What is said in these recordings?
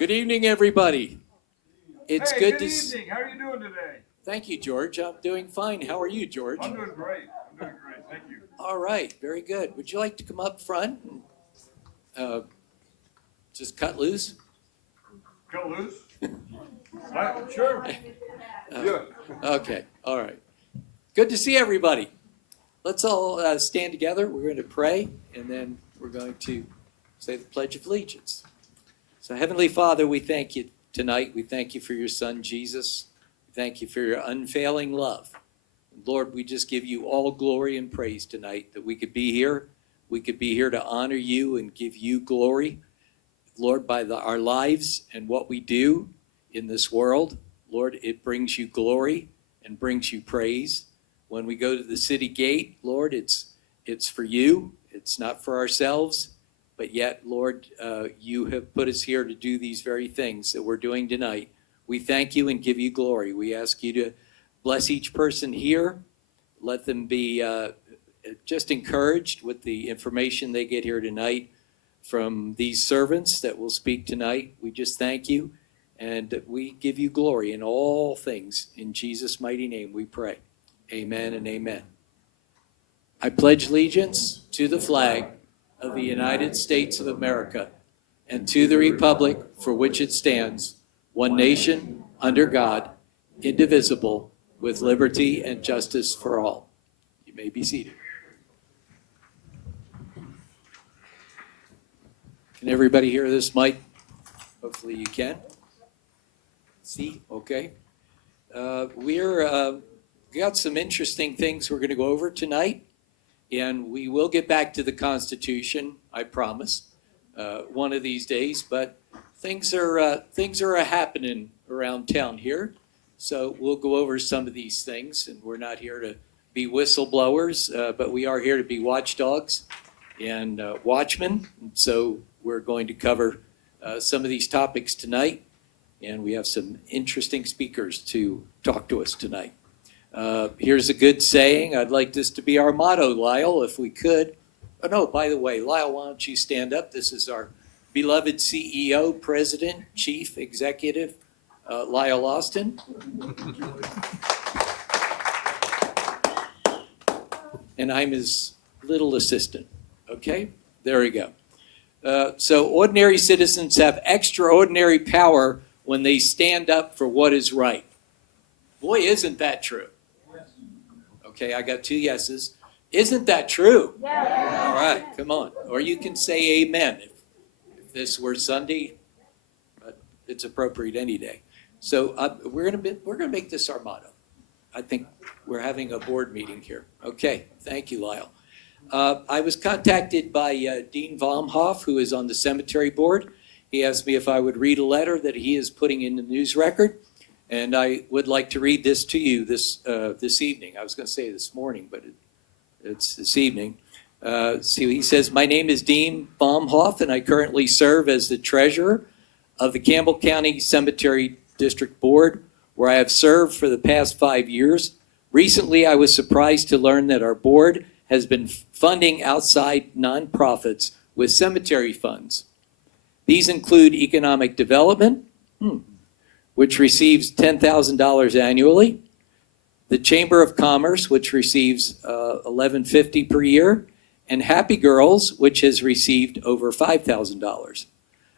Good evening, everybody. It's good to see. Good evening. How are you doing today? Thank you, George. I'm doing fine. How are you, George? I'm doing great. Thank you. All right, very good. Would you like to come up front and just cut loose? Cut loose? Sure. Okay, all right. Good to see everybody. Let's all stand together. We're going to pray, and then we're going to say the Pledge of Allegiance. So, Heavenly Father, we thank you tonight. We thank you for your Son, Jesus. We thank you for your unfailing love. Lord, we just give you all glory and praise tonight that we could be here. We could be here to honor you and give you glory, Lord, by our lives and what we do in this world. Lord, it brings you glory and brings you praise. When we go to the city gate, Lord, it's for you. It's not for ourselves. But yet, Lord, you have put us here to do these very things that we're doing tonight. We thank you and give you glory. We ask you to bless each person here. Let them be just encouraged with the information they get here tonight from these servants that will speak tonight. We just thank you, and we give you glory in all things. In Jesus' mighty name we pray. Amen and amen. I pledge allegiance to the flag of the United States of America and to the republic for which it stands, one nation, under God, indivisible, with liberty and justice for all. You may be seated. Can everybody hear this mic? Hopefully you can. See? Okay. We got some interesting things we're going to go over tonight, and we will get back to the Constitution, I promise, one of these days. But things are happening around town here, so we'll go over some of these things. And we're not here to be whistleblowers, but we are here to be watchdogs and watchmen. So we're going to cover some of these topics tonight, and we have some interesting speakers to talk to us tonight. Here's a good saying. I'd like this to be our motto, Lyle, if we could. Oh, no, by the way, Lyle, why don't you stand up? This is our beloved CEO, President, Chief Executive, Lyle Austin. And I'm his little assistant. Okay? There we go. So ordinary citizens have extraordinary power when they stand up for what is right. Boy, isn't that true? Okay, I got two yeses. Isn't that true? Yeah. All right, come on. Or you can say amen if this were Sunday, but it's appropriate any day. So we're gonna make this our motto. I think we're having a board meeting here. Okay, thank you, Lyle. I was contacted by Dean Baumhoff, who is on the cemetery board. He asked me if I would read a letter that he is putting in the news record. And I would like to read this to you this evening. I was going to say this morning, but it's this evening. So he says, my name is Dean Baumhoff, and I currently serve as the treasurer of the Campbell County Cemetery District Board, where I have served for the past 5 years. Recently, I was surprised to learn that our board has been funding outside nonprofits with cemetery funds. These include economic development, which receives $10,000 annually, the Chamber of Commerce, which receives $11.50 per year, and Happy Girls, which has received over $5,000.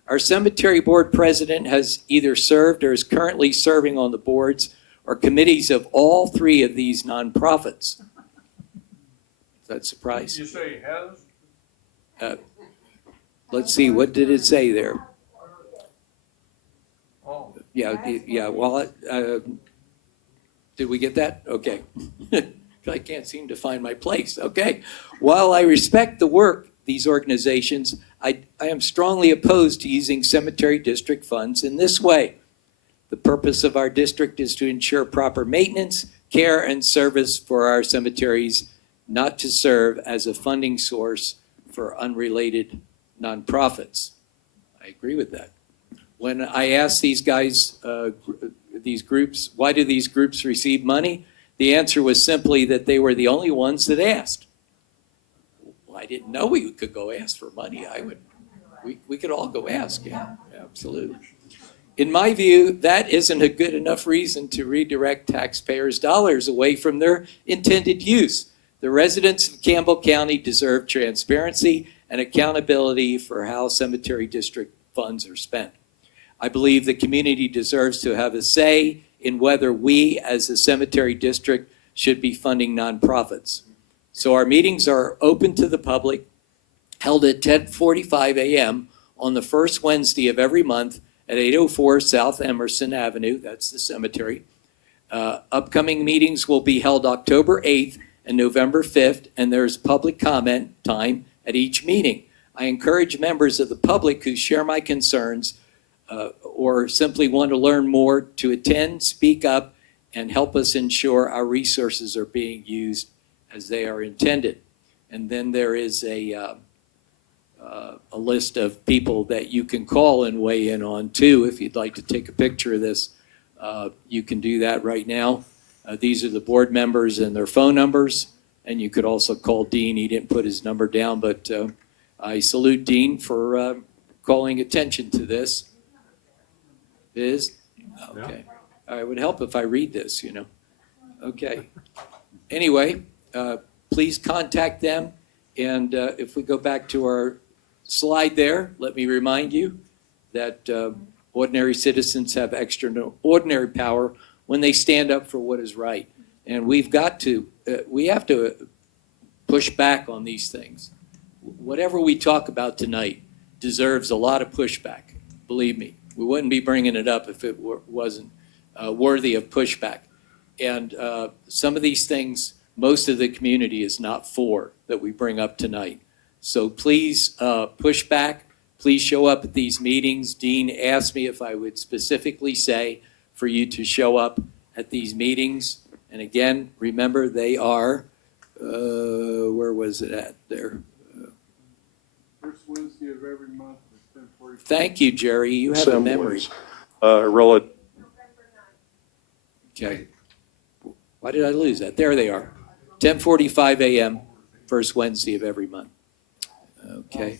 Our cemetery board president has either served or is currently serving on the boards or committees of all three of these nonprofits. Is that a surprise? You say has? Let's see, what did it say there? Oh. Yeah, well, did we get that? Okay. I can't seem to find my place. Okay. While I respect the work these organizations, I am strongly opposed to using cemetery district funds in this way. The purpose of our district is to ensure proper maintenance, care, and service for our cemeteries, not to serve as a funding source for unrelated nonprofits. I agree with that. When I asked these guys, these groups, why do these groups receive money? The answer was simply that they were the only ones that asked. Well, I didn't know we could go ask for money. We could all go ask, yeah, absolutely. In my view, that isn't a good enough reason to redirect taxpayers' dollars away from their intended use. The residents of Campbell County deserve transparency and accountability for how cemetery district funds are spent. I believe the community deserves to have a say in whether we, as a cemetery district, should be funding nonprofits. So our meetings are open to the public, held at 10:45 a.m. on the first Wednesday of every month at 804 South Emerson Avenue. That's the cemetery. Upcoming meetings will be held October 8th and November 5th, and there's public comment time at each meeting. I encourage members of the public who share my concerns or simply want to learn more to attend, speak up, and help us ensure our resources are being used as they are intended. And then there is a list of people that you can call and weigh in on too. If you'd like to take a picture of this, you can do that right now. These are the board members and their phone numbers, and you could also call Dean. He didn't put his number down, but I salute Dean for calling attention to this. It is? Okay. It would help if I read this, you know. Okay. Anyway, please contact them. And if we go back to our slide there, let me remind you that ordinary citizens have extraordinary power when they stand up for what is right. And we have to push back on these things. Whatever we talk about tonight deserves a lot of pushback, believe me. We wouldn't be bringing it up if it wasn't worthy of pushback. And some of these things, most of the community is not for that we bring up tonight. So please push back. Please show up at these meetings. Dean asked me if I would specifically say for you to show up at these meetings. And again, remember they are, where was it at there? First Wednesday of every month at 10:45. Thank you, Jerry. You have a memory. Okay. Why did I lose that? There they are. 10:45 a.m., first Wednesday of every month. Okay.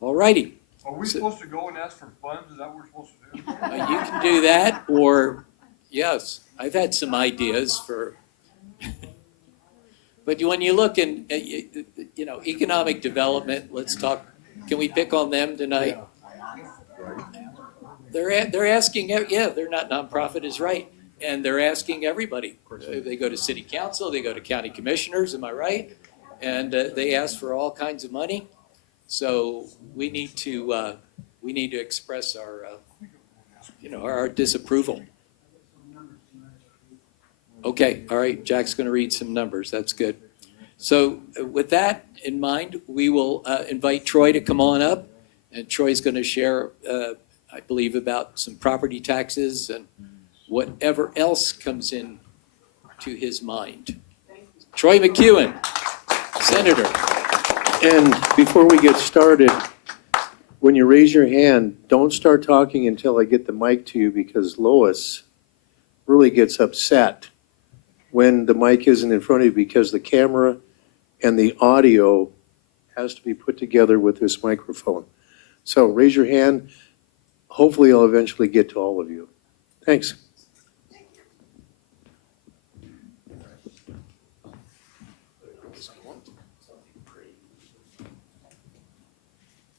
All righty. Are we supposed to go and ask for funds? Is that what we're supposed to do? You can do that, or, yes, I've had some ideas for, but when you look in, economic development, let's talk, can we pick on them tonight? They're asking, they're not nonprofit is right. And they're asking everybody. They go to city council, they go to county commissioners, am I right? And they ask for all kinds of money. So we need to express our, our disapproval. Okay, all right, Jack's gonna read some numbers, that's good. So with that in mind, we will invite Troy to come on up. And Troy's gonna share, I believe, about some property taxes and whatever else comes in to his mind. Troy McEwen, Senator. And before we get started, when you raise your hand, don't start talking until I get the mic to you, because Lois really gets upset when the mic isn't in front of you, because the camera and the audio has to be put together with this microphone. So raise your hand. Hopefully I'll eventually get to all of you. Thanks.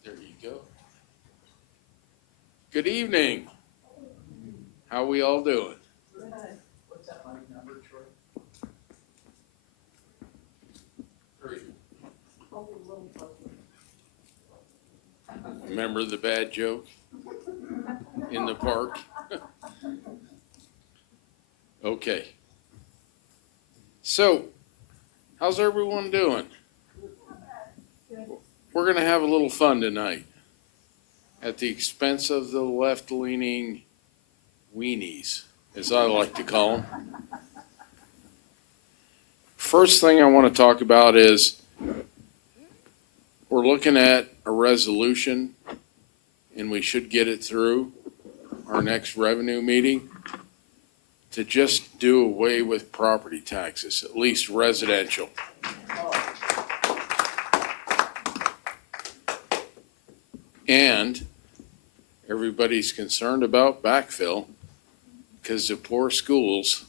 There you go. Good evening. How we all doing? What's that mic number, Troy? Remember the bad joke in the park? Okay. So, how's everyone doing? We're going to have a little fun tonight at the expense of the left-leaning weenies, as I like to call them. First thing I want to talk about is we're looking at a resolution, and we should get it through our next revenue meeting, to just do away with property taxes, at least residential. And Everybody's concerned about backfill because the poor schools,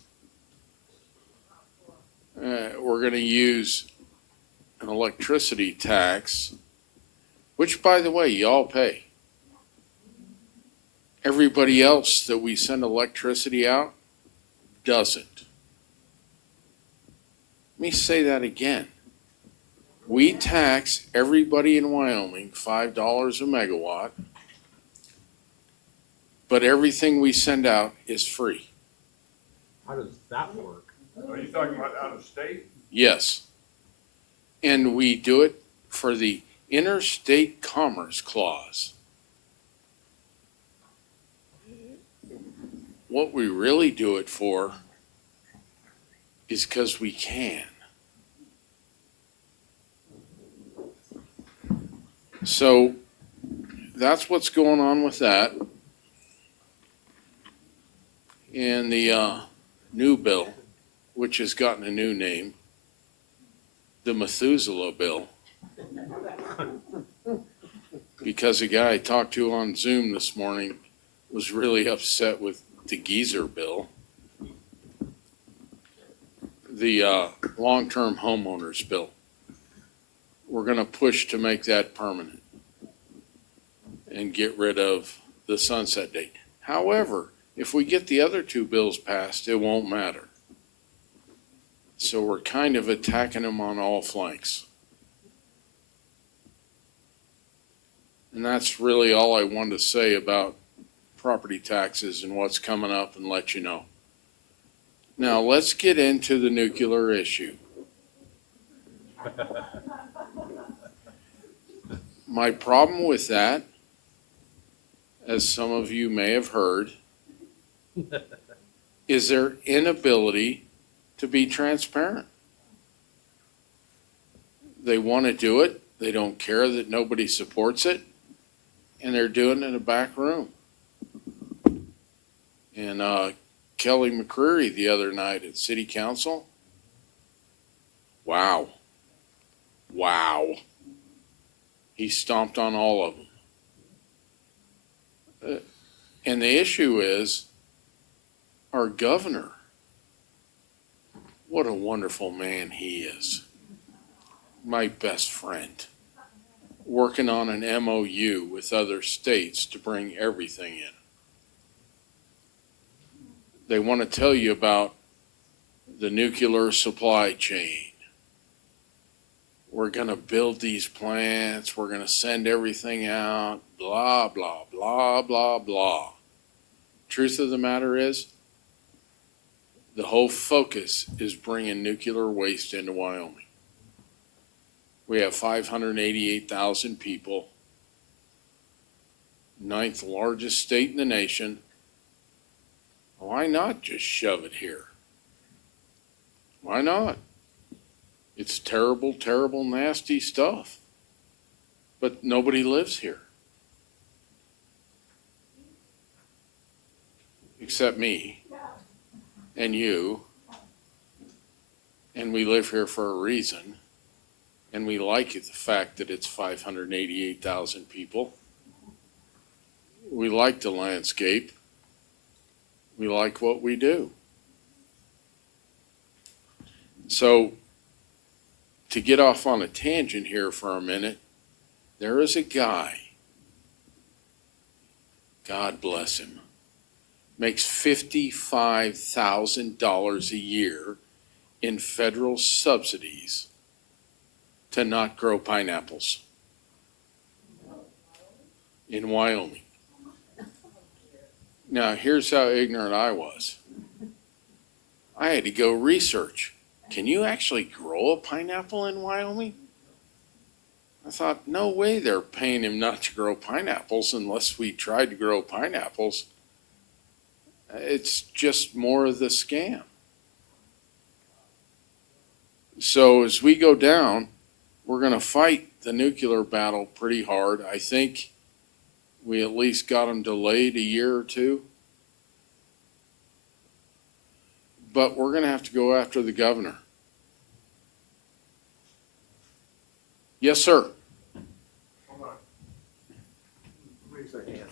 we're going to use an electricity tax, which, by the way, y'all pay. Everybody else that we send electricity out doesn't. Let me say that again. We tax everybody in Wyoming $5 a megawatt, but everything we send out is free. How does that work? Are you talking about out of state? Yes. And we do it for the Interstate Commerce Clause. What we really do it for is because we can. So that's what's going on with that. And the new bill, which has gotten a new name, the Methuselah bill. Because a guy I talked to on Zoom this morning was really upset with the Geezer bill. The long-term homeowners bill. We're going to push to make that permanent and get rid of the sunset date. However, if we get the other two bills passed, it won't matter. So we're kind of attacking them on all flanks. And that's really all I wanted to say about property taxes and what's coming up and let you know. Now let's get into the nuclear issue. My problem with that, as some of you may have heard, is their inability to be transparent. They want to do it. They don't care that nobody supports it. And they're doing it in a back room. And Kelly McCreary the other night at City Council, wow. He stomped on all of them. And the issue is, our governor, what a wonderful man he is. My best friend. Working on an MOU with other states to bring everything in. They want to tell you about the nuclear supply chain. We're going to build these plants. We're going to send everything out. Blah, blah, blah, blah, blah. Truth of the matter is, the whole focus is bringing nuclear waste into Wyoming. We have 588,000 people, 9th largest state in the nation. Why not just shove it here? Why not? It's terrible, terrible, nasty stuff. But nobody lives here. Except me and you. And we live here for a reason. And we like it, the fact that it's 588,000 people. We like the landscape. We like what we do. So, to get off on a tangent here for a minute, there is a guy, God bless him, makes $55,000 a year in federal subsidies to not grow pineapples in Wyoming. Now, here's how ignorant I was. I had to go research. Can you actually grow a pineapple in Wyoming? I thought, no way they're paying him not to grow pineapples unless we tried to grow pineapples. It's just more of the scam. So as we go down, we're going to fight the nuclear battle pretty hard. I think we at least got them delayed a year or two. But we're going to have to go after the governor. Yes, sir. Hold on. Raise their hand.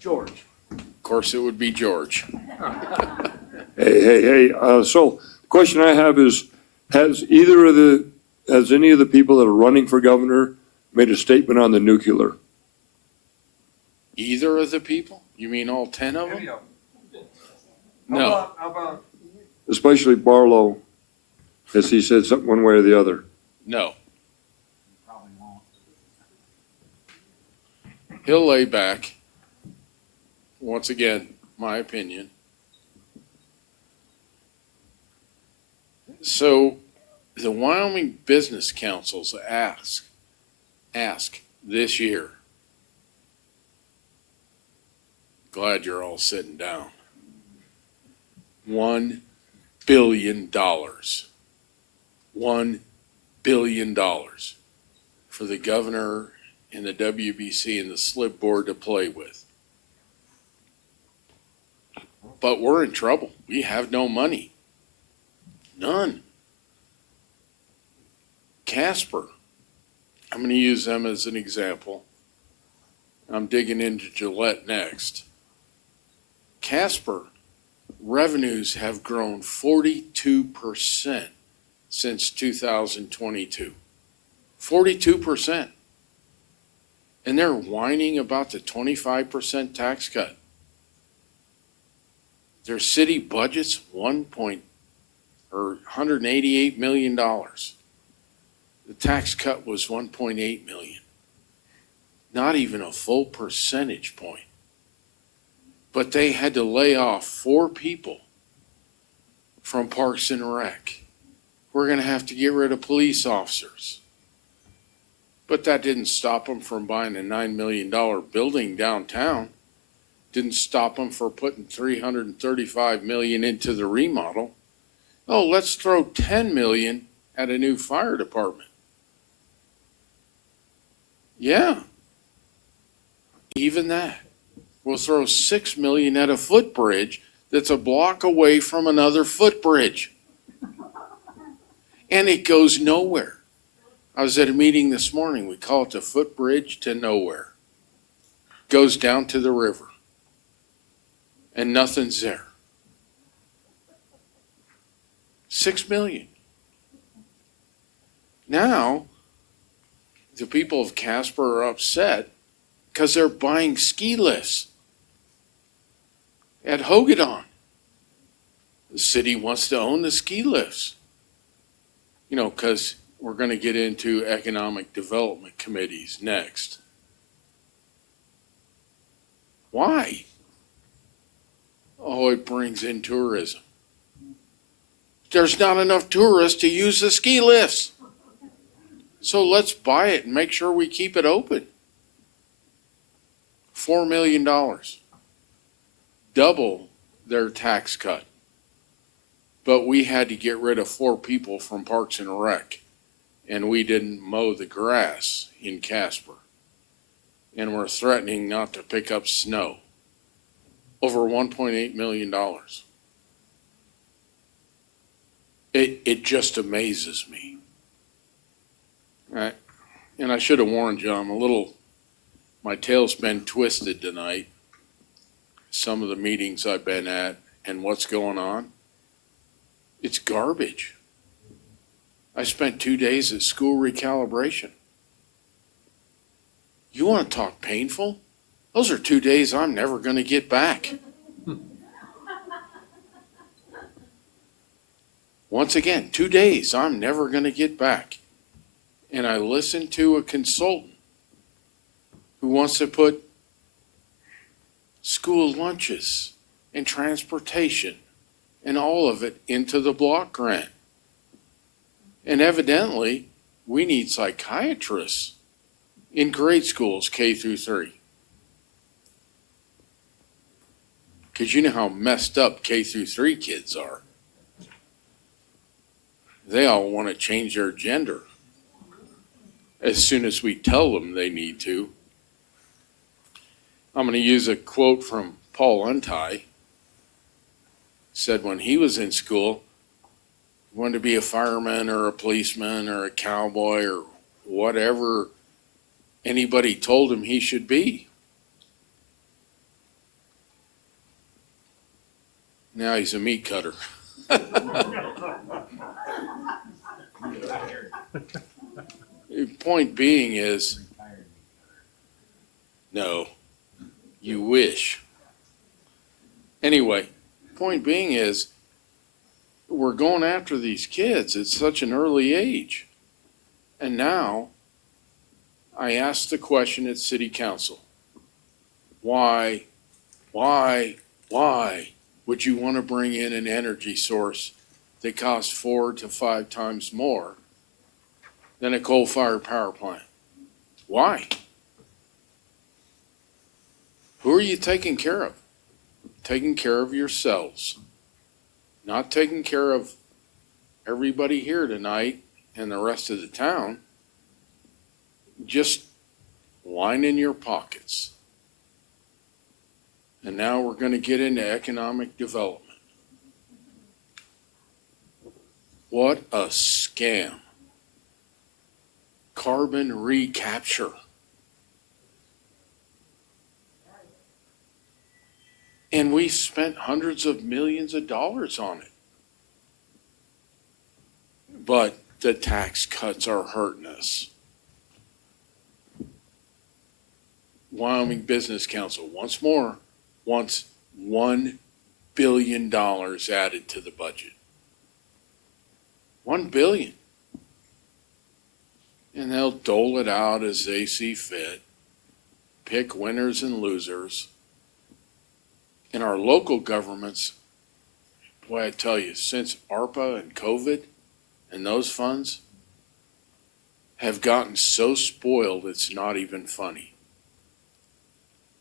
George. Of course, it would be George. Hey, so the question I have is, has any of the people that are running for governor made a statement on the nuclear? Either of the people? You mean all 10 of them? Any of them. No. How about, Especially Barlow, has he said something one way or the other? No. Probably won't. He'll lay back. Once again, my opinion. So the Wyoming Business Council's ask this year. Glad you're all sitting down. $1 billion. $1 billion for the governor and the WBC and the slip board to play with. But we're in trouble. We have no money. None. Casper. I'm going to use them as an example. I'm digging into Gillette next. Casper revenues have grown 42% since 2022. 42%. And they're whining about the 25% tax cut. Their city budget's $188 million. The tax cut was 1.8 million. Not even a full percentage point. But they had to lay off 4 people from Parks and Rec. We're going to have to get rid of police officers. But that didn't stop them from buying a $9 million building downtown. Didn't stop them from putting $335 million into the remodel. Oh, let's throw $10 million at a new fire department. Yeah. Even that. We'll throw $6 million at a footbridge that's a block away from another footbridge. And it goes nowhere. I was at a meeting this morning. We call it the footbridge to nowhere. Goes down to the river. And nothing's there. $6 million. Now, the people of Casper are upset because they're buying ski lifts at Hogadon. The city wants to own the ski lifts. You know, because we're going to get into economic development committees next. Why? Oh, it brings in tourism. There's not enough tourists to use the ski lifts. So let's buy it and make sure we keep it open. $4 million. Double their tax cut. But we had to get rid of 4 people from Parks and Rec. And we didn't mow the grass in Casper. And we're threatening not to pick up snow. Over $1.8 million. It just amazes me. And I should have warned you, my tail's been twisted tonight. Some of the meetings I've been at and what's going on. It's garbage. I spent 2 days at school recalibration. You want to talk painful? Those are 2 days I'm never going to get back. Once again, 2 days I'm never going to get back. And I listened to a consultant who wants to put school lunches and transportation and all of it into the block grant. And evidently, we need psychiatrists in grade schools K through 3. Because you know how messed up K through 3 kids are. They all want to change their gender as soon as we tell them they need to. I'm going to use a quote from Paul Untie. Said when he was in school, he wanted to be a fireman or a policeman or a cowboy or whatever anybody told him he should be. Now he's a meat cutter. Point being is, no, you wish. Anyway, point being is, we're going after these kids at such an early age. And now, I asked the question at City Council. Why would you want to bring in an energy source that costs 4 to 5 times more than a coal-fired power plant? Why? Who are you taking care of? Taking care of yourselves. Not taking care of everybody here tonight and the rest of the town. Just lining your pockets. And now we're going to get into economic development. What a scam. Carbon recapture. And we spent hundreds of millions of dollars on it. But the tax cuts are hurting us. Wyoming Business Council, once more, wants $1 billion added to the budget. $1 billion. And they'll dole it out as they see fit, pick winners and losers. In our local governments, boy, I tell you, since ARPA and COVID and those funds have gotten so spoiled it's not even funny.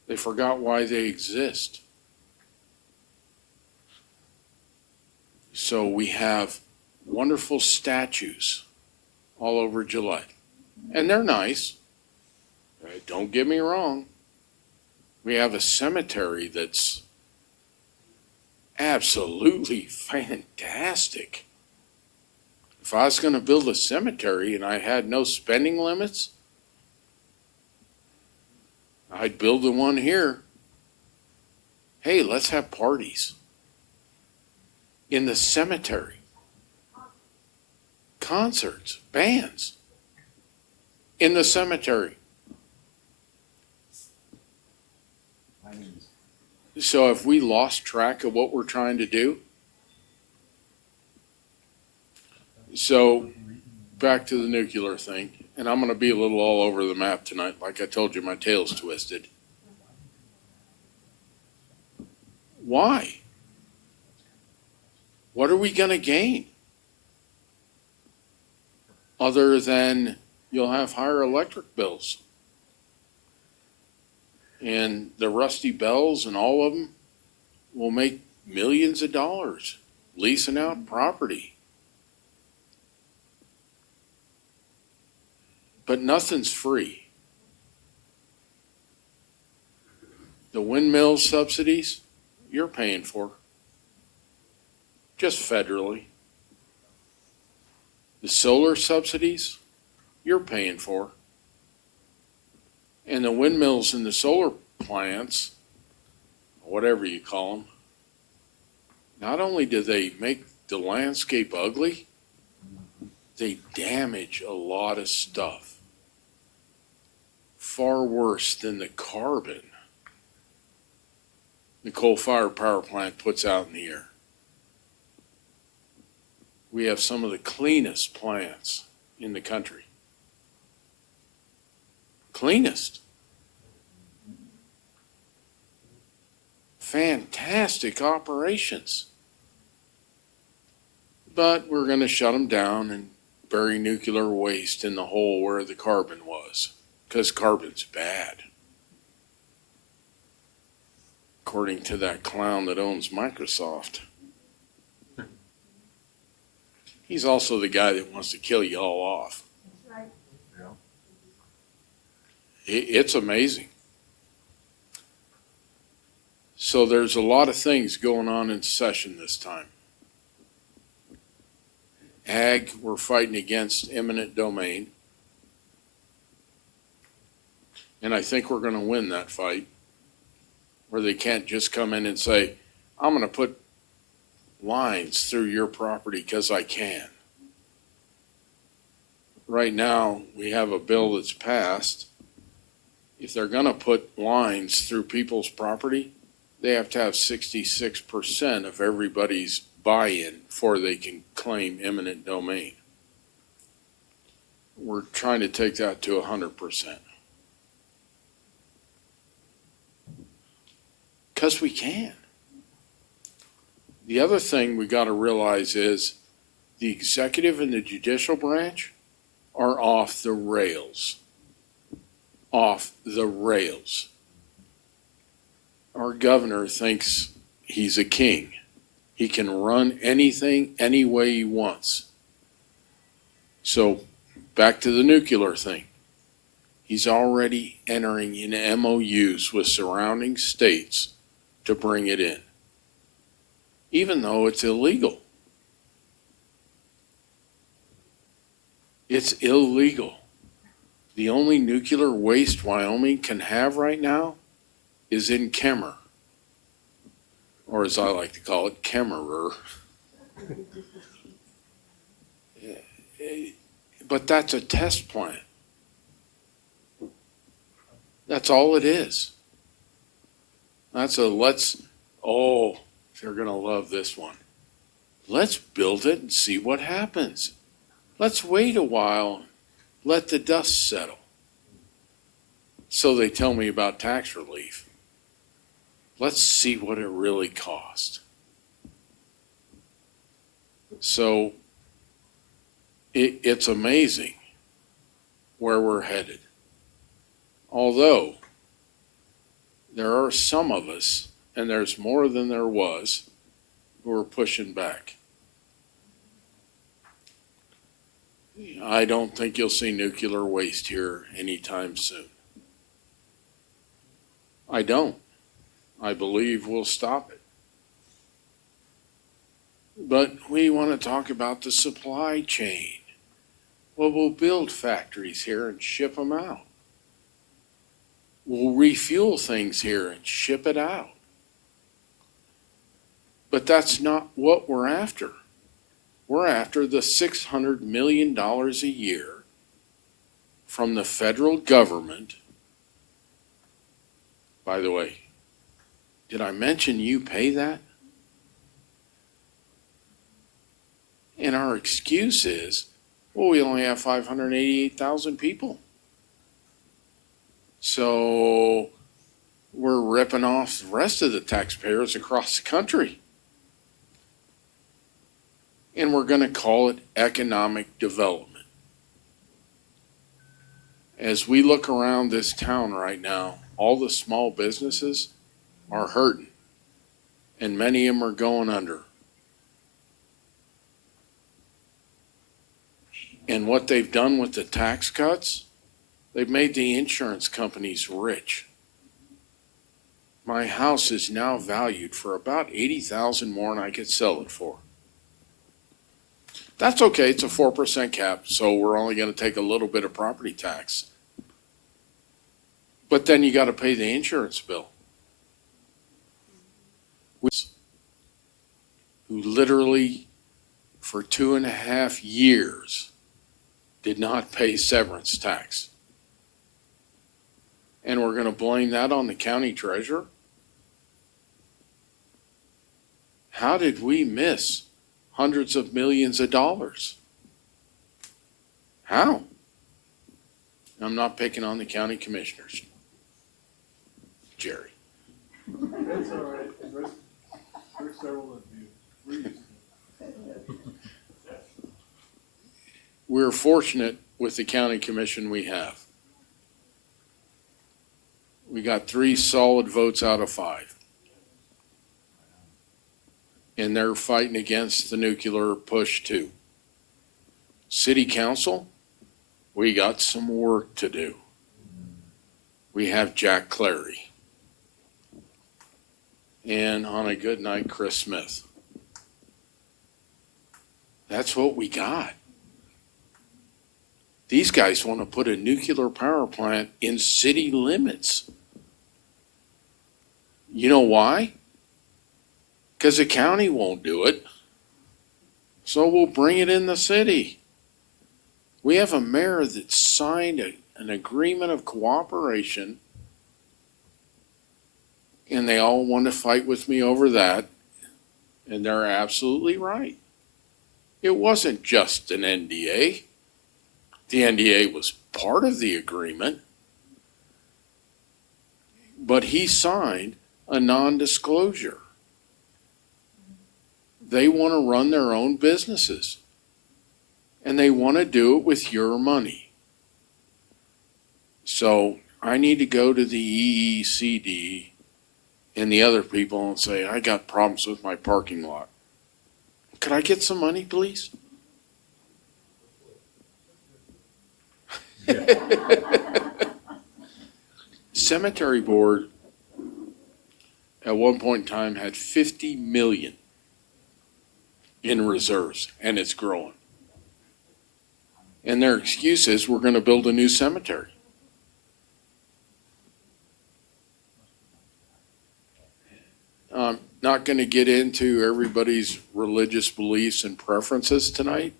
They forgot why they exist. So we have wonderful statues all over Gillette. And they're nice. Don't get me wrong. We have a cemetery that's absolutely fantastic. If I was going to build a cemetery and I had no spending limits, I'd build the one here. Hey, let's have parties in the cemetery. Concerts, bands in the cemetery. So if we lost track of what we're trying to do, so back to the nuclear thing, and I'm going to be a little all over the map tonight. Like I told you, my tail's twisted. Why? What are we going to gain? Other than you'll have higher electric bills. And the Rusty Bells and all of them will make millions of dollars leasing out property. But nothing's free. The windmill subsidies, you're paying for. Just federally. The solar subsidies, you're paying for. And the windmills and the solar plants, whatever you call them, not only do they make the landscape ugly, they damage a lot of stuff. Far worse than the carbon the coal-fired power plant puts out in the air. We have some of the cleanest plants in the country. Cleanest. Fantastic operations. But we're going to shut them down and bury nuclear waste in the hole where the carbon was, because carbon's bad. According to that clown that owns Microsoft. He's also the guy that wants to kill you all off. It's amazing. So there's a lot of things going on in session this time. Ag, we're fighting against eminent domain. And I think we're going to win that fight, where they can't just come in and say, I'm going to put lines through your property because I can. Right now, we have a bill that's passed. If they're gonna put lines through people's property, they have to have 66% of everybody's buy-in before they can claim eminent domain. We're trying to take that to 100%. Because we can. The other thing we got to realize is the executive and the judicial branch are off the rails. Off the rails. Our governor thinks he's a king. He can run anything any way he wants. So back to the nuclear thing. He's already entering in MOUs with surrounding states to bring it in, even though it's illegal. It's illegal. The only nuclear waste Wyoming can have right now is in Kemmer, or as I like to call it, Kemmerer. But that's a test plant. That's all it is. That's a they're gonna love this one. Let's build it and see what happens. Let's wait a while, let the dust settle. So they tell me about tax relief. Let's see what it really cost. So it's amazing where we're headed. Although there are some of us, and there's more than there was, who are pushing back. I don't think you'll see nuclear waste here anytime soon. I don't. I believe we'll stop it. But we want to talk about the supply chain. Well, we'll build factories here and ship them out. We'll refuel things here and ship it out. But that's not what we're after. We're after the $600 million a year from the federal government. By the way, did I mention you pay that? And our excuse is, well, we only have 588,000 people. So we're ripping off the rest of the taxpayers across the country. And we're going to call it economic development. As we look around this town right now, all the small businesses are hurting, and many of them are going under. And what they've done with the tax cuts, they've made the insurance companies rich. My house is now valued for about $80,000 more than I could sell it for. That's okay, it's a 4% cap, so we're only going to take a little bit of property tax. But then you got to pay the insurance bill. Who literally, for 2.5 years, did not pay severance tax. And we're going to blame that on the county treasurer? How did we miss hundreds of millions of dollars? How? I'm not picking on the county commissioners. Jerry. That's all right. There's several of you. Please. We're fortunate with the county commission we have. We got 3 solid votes out of 5. And they're fighting against the nuclear push too. City council, we got some work to do. We have Jack Clary. And on a good night, Chris Smith. That's what we got. These guys want to put a nuclear power plant in city limits. You know why? because the county won't do it. So we'll bring it in the city. We have a mayor that signed an agreement of cooperation, and they all want to fight with me over that, and they're absolutely right. It wasn't just an NDA. The NDA was part of the agreement, but he signed a non-disclosure. They want to run their own businesses, and they want to do it with your money. So I need to go to the EECD and the other people and say, I got problems with my parking lot. Could I get some money, please? Cemetery board at one point in time had 50 million in reserves, and it's growing. And their excuse is we're going to build a new cemetery. I'm not going to get into everybody's religious beliefs and preferences tonight,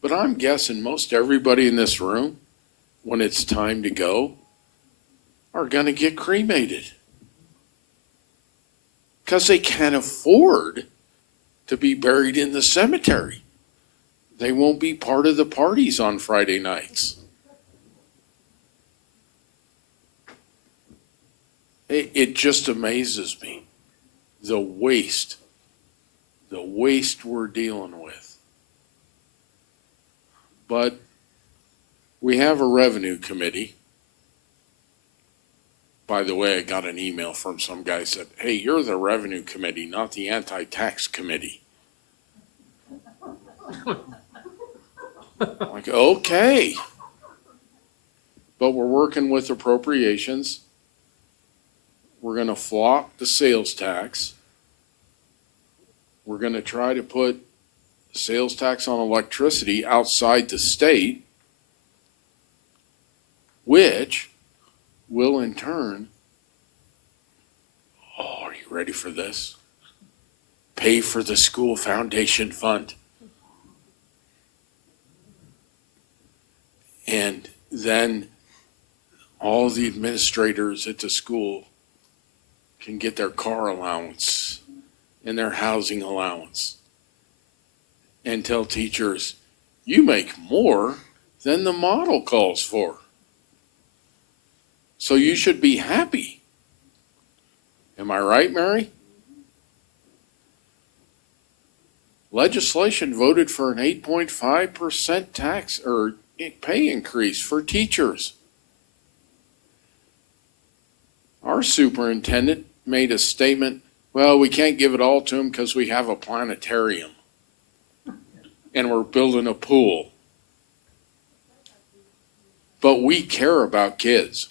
but I'm guessing most everybody in this room, when it's time to go, are going to get cremated because they can't afford to be buried in the cemetery. They won't be part of the parties on Friday nights. It just amazes me, the waste we're dealing with. But we have a revenue committee. By the way, I got an email from some guy that said, hey, you're the revenue committee, not the anti-tax committee. I'm like, okay. But we're working with appropriations. We're going to flop the sales tax. We're going to try to put sales tax on electricity outside the state, which will in turn, oh, are you ready for this? Pay for the school foundation fund. And then all the administrators at the school can get their car allowance and their housing allowance. And tell teachers, you make more than the model calls for. So you should be happy. Am I right, Mary? Legislation voted for an 8.5% tax or pay increase for teachers. Our superintendent made a statement, well, we can't give it all to them because we have a planetarium and we're building a pool. But we care about kids.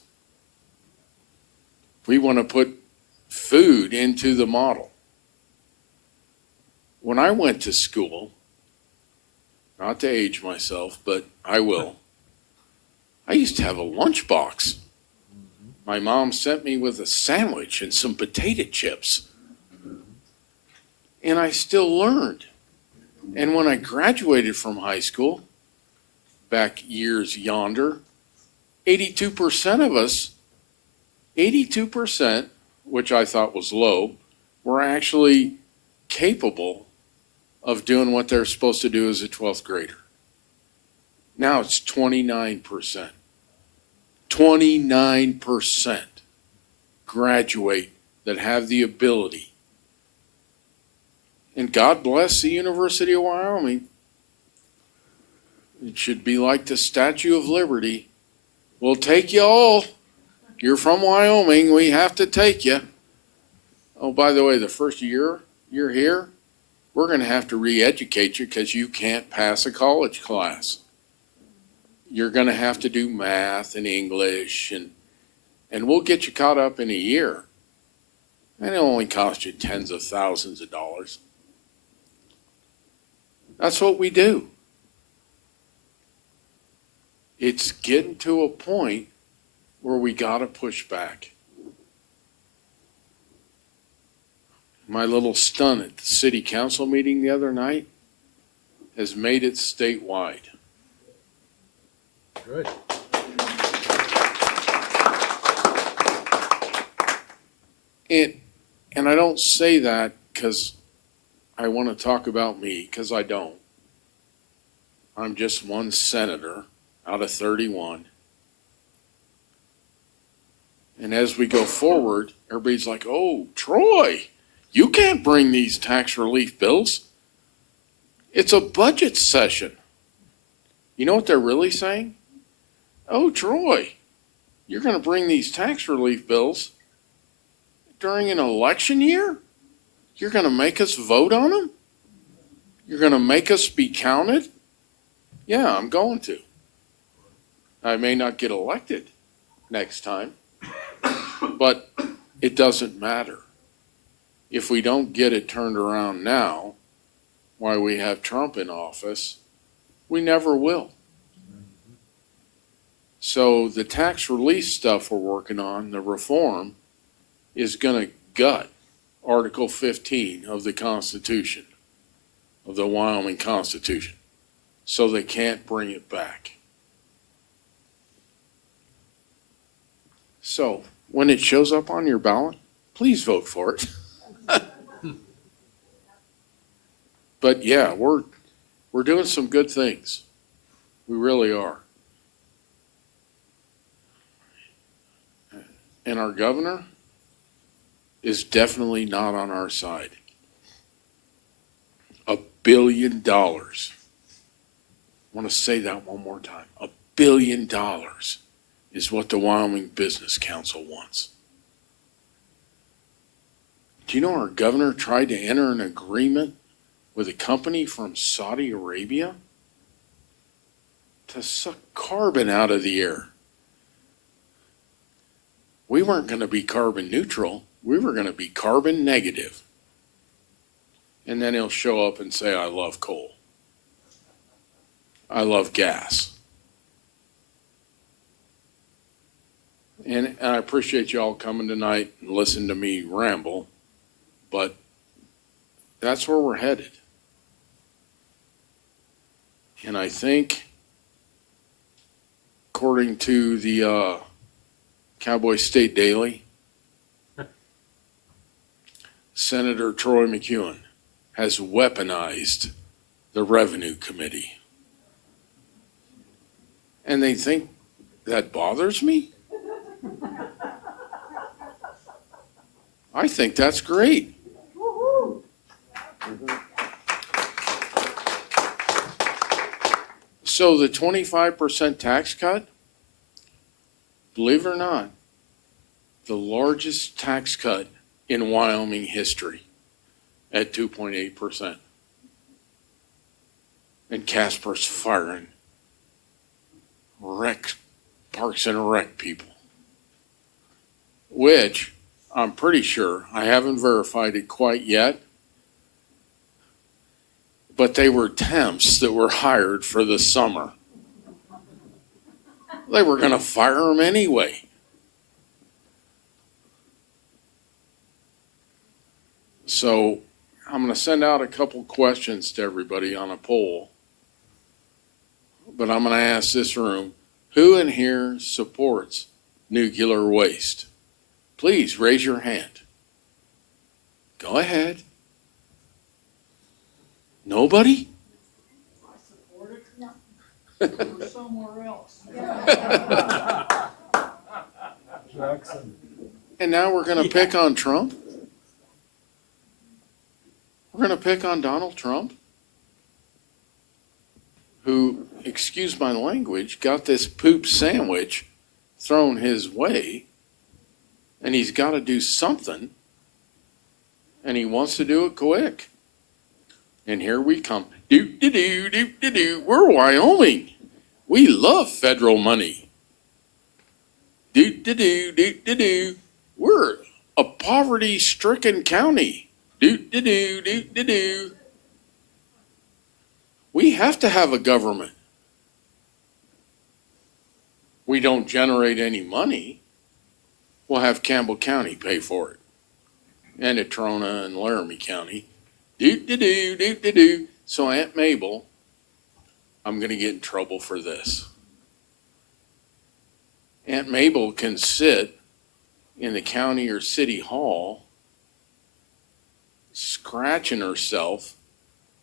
We want to put food into the model. When I went to school, not to age myself, but I will, I used to have a lunchbox. My mom sent me with a sandwich and some potato chips. And I still learned. And when I graduated from high school, back years yonder, 82% of us, 82%, which I thought was low, were actually capable of doing what they're supposed to do as a 12th grader. Now it's 29%. 29% graduate that have the ability. And God bless the University of Wyoming. It should be like the Statue of Liberty. We'll take you all. You're from Wyoming. We have to take you. Oh, by the way, the first year you're here, we're going to have to re-educate you because you can't pass a college class. You're going to have to do math and English, and we'll get you caught up in a year. And it'll only cost you tens of thousands of dollars. That's what we do. It's getting to a point where we got to push back. My little stunt at the city council meeting the other night has made it statewide. Good. And I don't say that because I want to talk about me, because I don't. I'm just one senator out of 31. And as we go forward, everybody's like, oh, Troy, you can't bring these tax relief bills. It's a budget session. You know what they're really saying? Oh, Troy, you're going to bring these tax relief bills during an election year? You're going to make us vote on them? You're going to make us be counted? Yeah, I'm going to. I may not get elected next time, but it doesn't matter. If we don't get it turned around now, while we have Trump in office, we never will. So the tax relief stuff we're working on, the reform, is going to gut Article 15 of the Constitution, of the Wyoming Constitution, so they can't bring it back. So when it shows up on your ballot, please vote for it. But yeah, we're doing some good things. We really are. And our governor is definitely not on our side. $1 billion. I want to say that one more time. $1 billion is what the Wyoming Business Council wants. Do you know our governor tried to enter an agreement with a company from Saudi Arabia to suck carbon out of the air? We weren't going to be carbon neutral. We were going to be carbon negative. And then he'll show up and say, I love coal. I love gas. And I appreciate you all coming tonight and listening to me ramble, but that's where we're headed. And I think, according to the Cowboy State Daily, Senator Troy McEwen has weaponized the Revenue Committee. And they think that bothers me? I think that's great. So the 25% tax cut, believe it or not, the largest tax cut in Wyoming history at 2.8%. And Casper's firing Parks and Rec people, which I'm pretty sure, I haven't verified it quite yet, but they were temps that were hired for the summer. They were going to fire them anyway. So I'm going to send out a couple questions to everybody on a poll, but I'm going to ask this room, who in here supports nuclear waste? Please raise your hand. Go ahead. Nobody? I support it. We're somewhere else. Jackson. And now we're going to pick on Trump? We're going to pick on Donald Trump, who, excuse my language, got this poop sandwich thrown his way, and he's got to do something, and he wants to do it quick. And here we come. Do-do-do-do-do-do. We're Wyoming. We love federal money. Do-do-do-do-do-do. We're a poverty-stricken county. Do-do-do-do-do-do. We have to have a government. We don't generate any money. We'll have Campbell County pay for it. and Atrona and Laramie County. Do. So Aunt Mabel, I'm going to get in trouble for this. Aunt Mabel can sit in the county or city hall scratching herself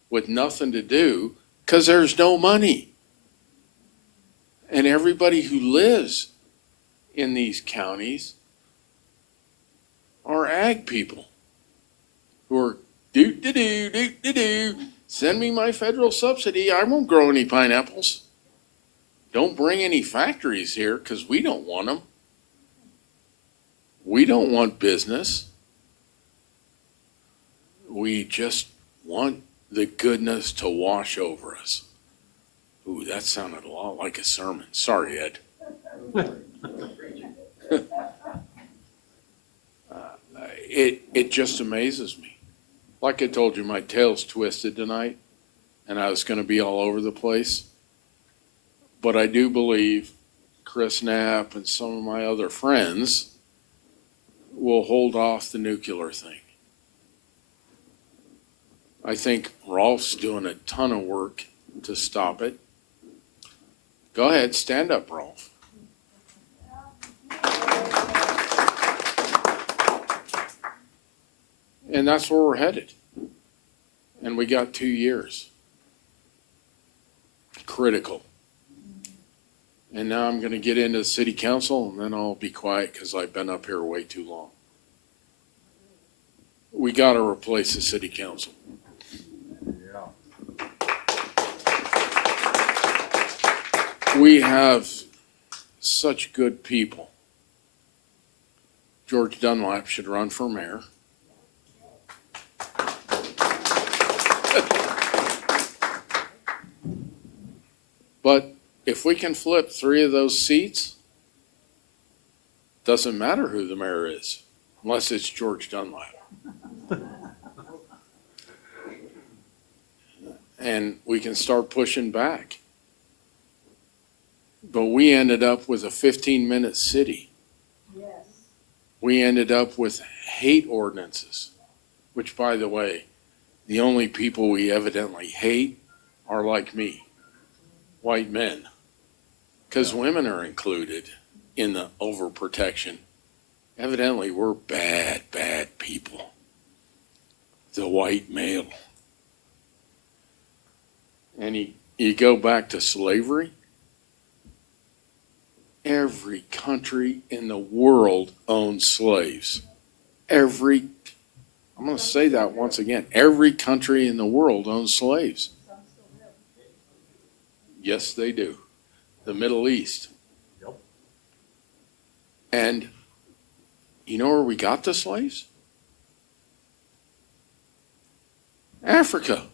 with nothing to do because there's no money. And everybody who lives in these counties are ag people who are do. Send me my federal subsidy. I won't grow any pineapples. Don't bring any factories here because we don't want them. We don't want business. We just want the goodness to wash over us. Ooh, that sounded a lot like a sermon. Sorry, Ed. It just amazes me. Like I told you, my tail's twisted tonight, and I was going to be all over the place. But I do believe Chris Knapp and some of my other friends will hold off the nuclear thing. I think Rolf's doing a ton of work to stop it. Go ahead, stand up, Rolf. And that's where we're headed. And we got 2 years. Critical. And now I'm going to get into city council, and then I'll be quiet because I've been up here way too long. We got to replace the city council. We have such good people. George Dunlap should run for mayor. But if we can flip 3 of those seats, doesn't matter who the mayor is, unless it's George Dunlap. And we can start pushing back. But we ended up with a 15-minute city. Yes. We ended up with hate ordinances, which, by the way, the only people we evidently hate are like me, white men, because women are included in the overprotection. Evidently, we're bad, bad people. The white male. And you go back to slavery. Every country in the world owns slaves. I'm going to say that once again. Every country in the world owns slaves. Yes, they do. The Middle East. Yep. And you know where we got the slaves? Africa.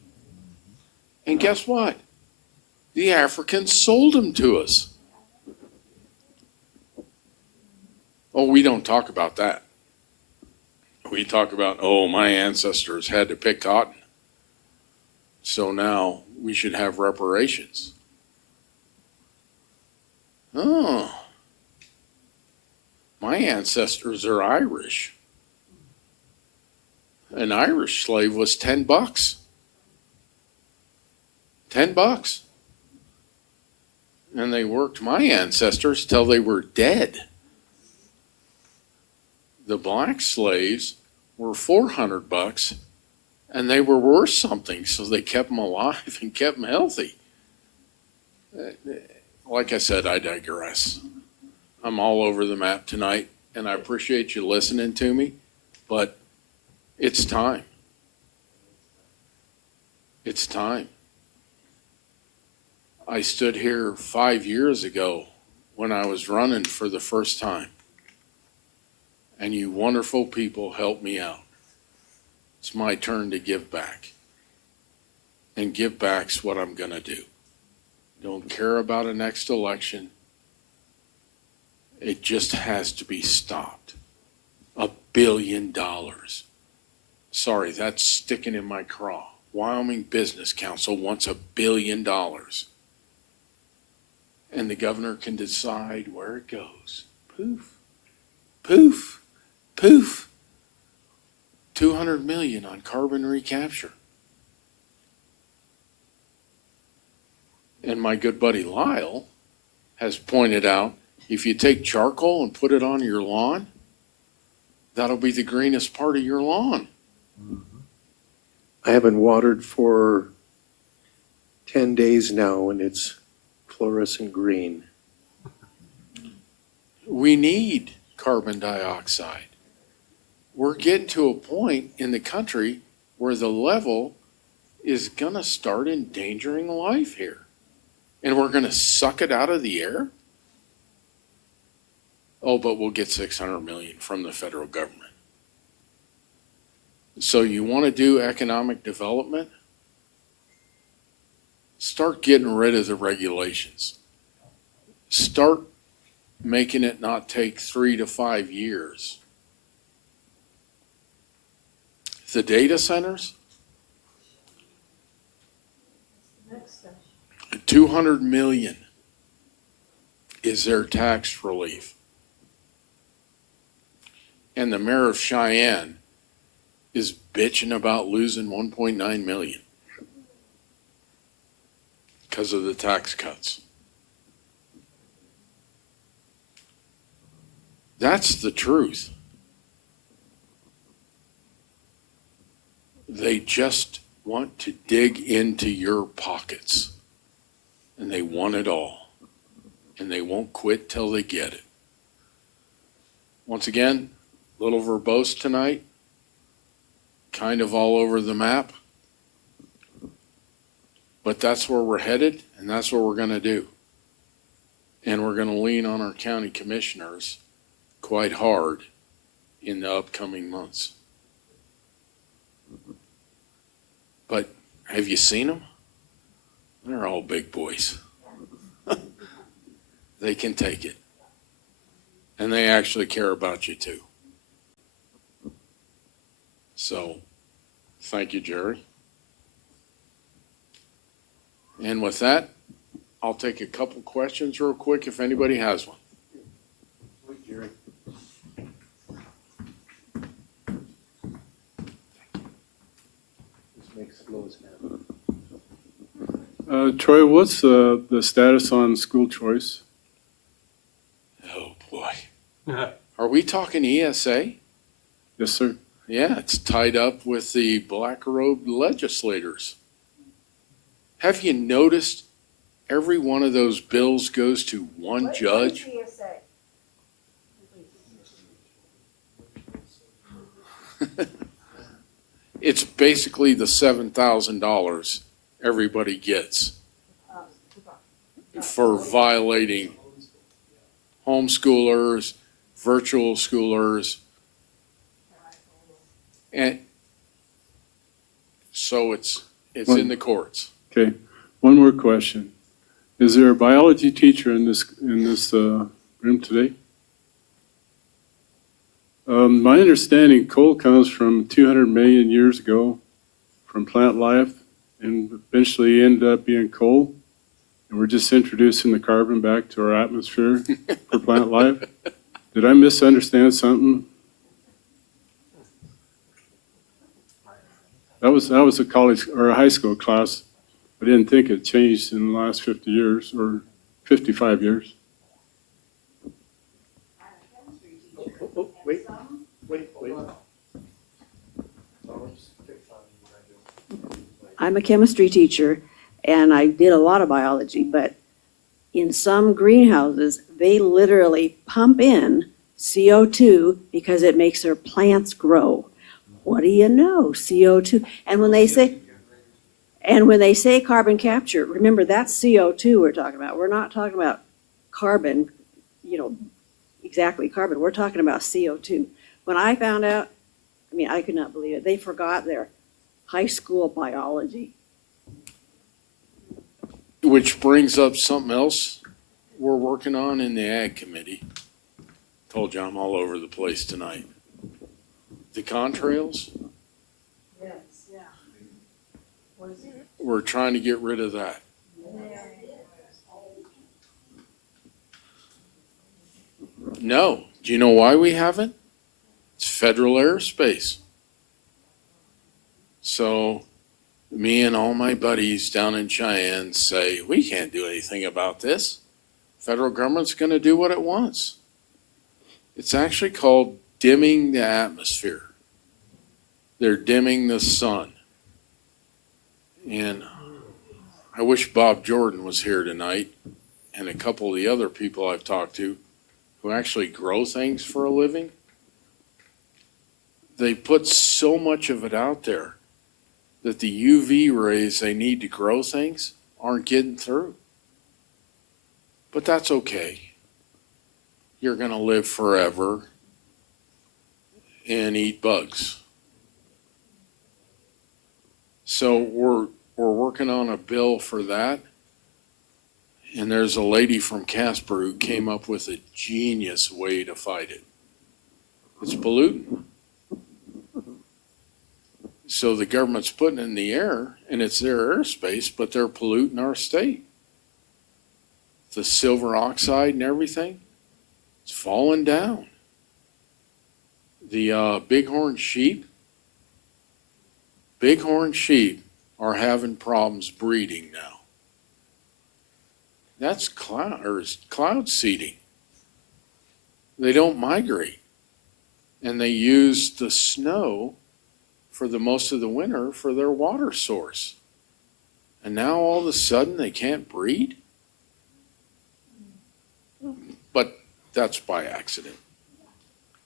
And guess what? The Africans sold them to us. Oh, we don't talk about that. We talk about, oh, my ancestors had to pick cotton, so now we should have reparations. Oh, my ancestors are Irish. An Irish slave was $10. $10. And they worked my ancestors till they were dead. The black slaves were $400, and they were worth something, so they kept them alive and kept them healthy. Like I said, I digress. I'm all over the map tonight, and I appreciate you listening to me, but it's time. It's time. I stood here 5 years ago when I was running for the first time. And you wonderful people helped me out. It's my turn to give back. And give back's what I'm going to do. Don't care about a next election. It just has to be stopped. $1 billion. Sorry, that's sticking in my craw. Wyoming Business Council wants $1 billion. And the governor can decide where it goes. Poof. Poof. Poof, 200 million on carbon recapture. And my good buddy Lyle has pointed out, if you take charcoal and put it on your lawn, that'll be the greenest part of your lawn. I haven't watered for 10 days now and it's fluorescent green. We need carbon dioxide. We're getting to a point in the country where the level is going to start endangering life here. And we're going to suck it out of the air? Oh, but we'll get 600 million from the federal government. So you want to do economic development? Start getting rid of the regulations. Start making it not take 3 to 5 years. The data centers, Next session. 200 million is their tax relief. And the mayor of Cheyenne is bitching about losing 1.9 million because of the tax cuts. That's the truth. They just want to dig into your pockets. And they want it all. And they won't quit till they get it. Once again, a little verbose tonight. Kind of all over the map. But that's where we're headed, and that's what we're going to do. And we're going to lean on our county commissioners quite hard in the upcoming months. But have you seen them? They're all big boys. They can take it. And they actually care about you too. So, thank you, Jerry. And with that, I'll take a couple questions real quick if anybody has one. Wait, Jerry. This makes slows now. Troy, what's the status on school choice? Oh, boy. Are we talking ESA? Yes, sir. Yeah, it's tied up with the black-robed legislators. Have you noticed every one of those bills goes to one judge? It's basically the $7,000 everybody gets for violating homeschoolers, virtual schoolers. And so it's in the courts. Okay, one more question. Is there a biology teacher in this room today? My understanding, coal comes from 200 million years ago from plant life and eventually ended up being coal. And we're just introducing the carbon back to our atmosphere for plant life. Did I misunderstand something? That was a college or a high school class. I didn't think it changed in the last 50 years or 55 years. Oh, wait. I'm a chemistry teacher and I did a lot of biology, but in some greenhouses, they literally pump in CO2 because it makes their plants grow. What do you know? CO2. And when they say carbon capture, remember that's CO2 we're talking about. We're not talking about carbon, exactly carbon. We're talking about CO2. When I found out, I could not believe it. They forgot their high school biology. Which brings up something else we're working on in the Ag Committee. Told you I'm all over the place tonight. The contrails, Yes, yeah. What is it? we're trying to get rid of that. No. Do you know why we haven't? It's federal airspace. So me and all my buddies down in Cheyenne say, we can't do anything about this. Federal government's going to do what it wants. It's actually called dimming the atmosphere. They're dimming the sun. And I wish Bob Jordan was here tonight and a couple of the other people I've talked to who actually grow things for a living. They put so much of it out there that the UV rays they need to grow things aren't getting through. But that's okay. You're going to live forever and eat bugs. So we're working on a bill for that. And there's a lady from Casper who came up with a genius way to fight it. It's pollutant. So the government's putting it in the air, and it's their airspace, but they're polluting our state. The silver oxide and everything, it's falling down. The bighorn sheep are having problems breeding now. That's cloud seeding. They don't migrate, and they use the snow for the most of the winter for their water source. And now all of a sudden they can't breed? But that's by accident.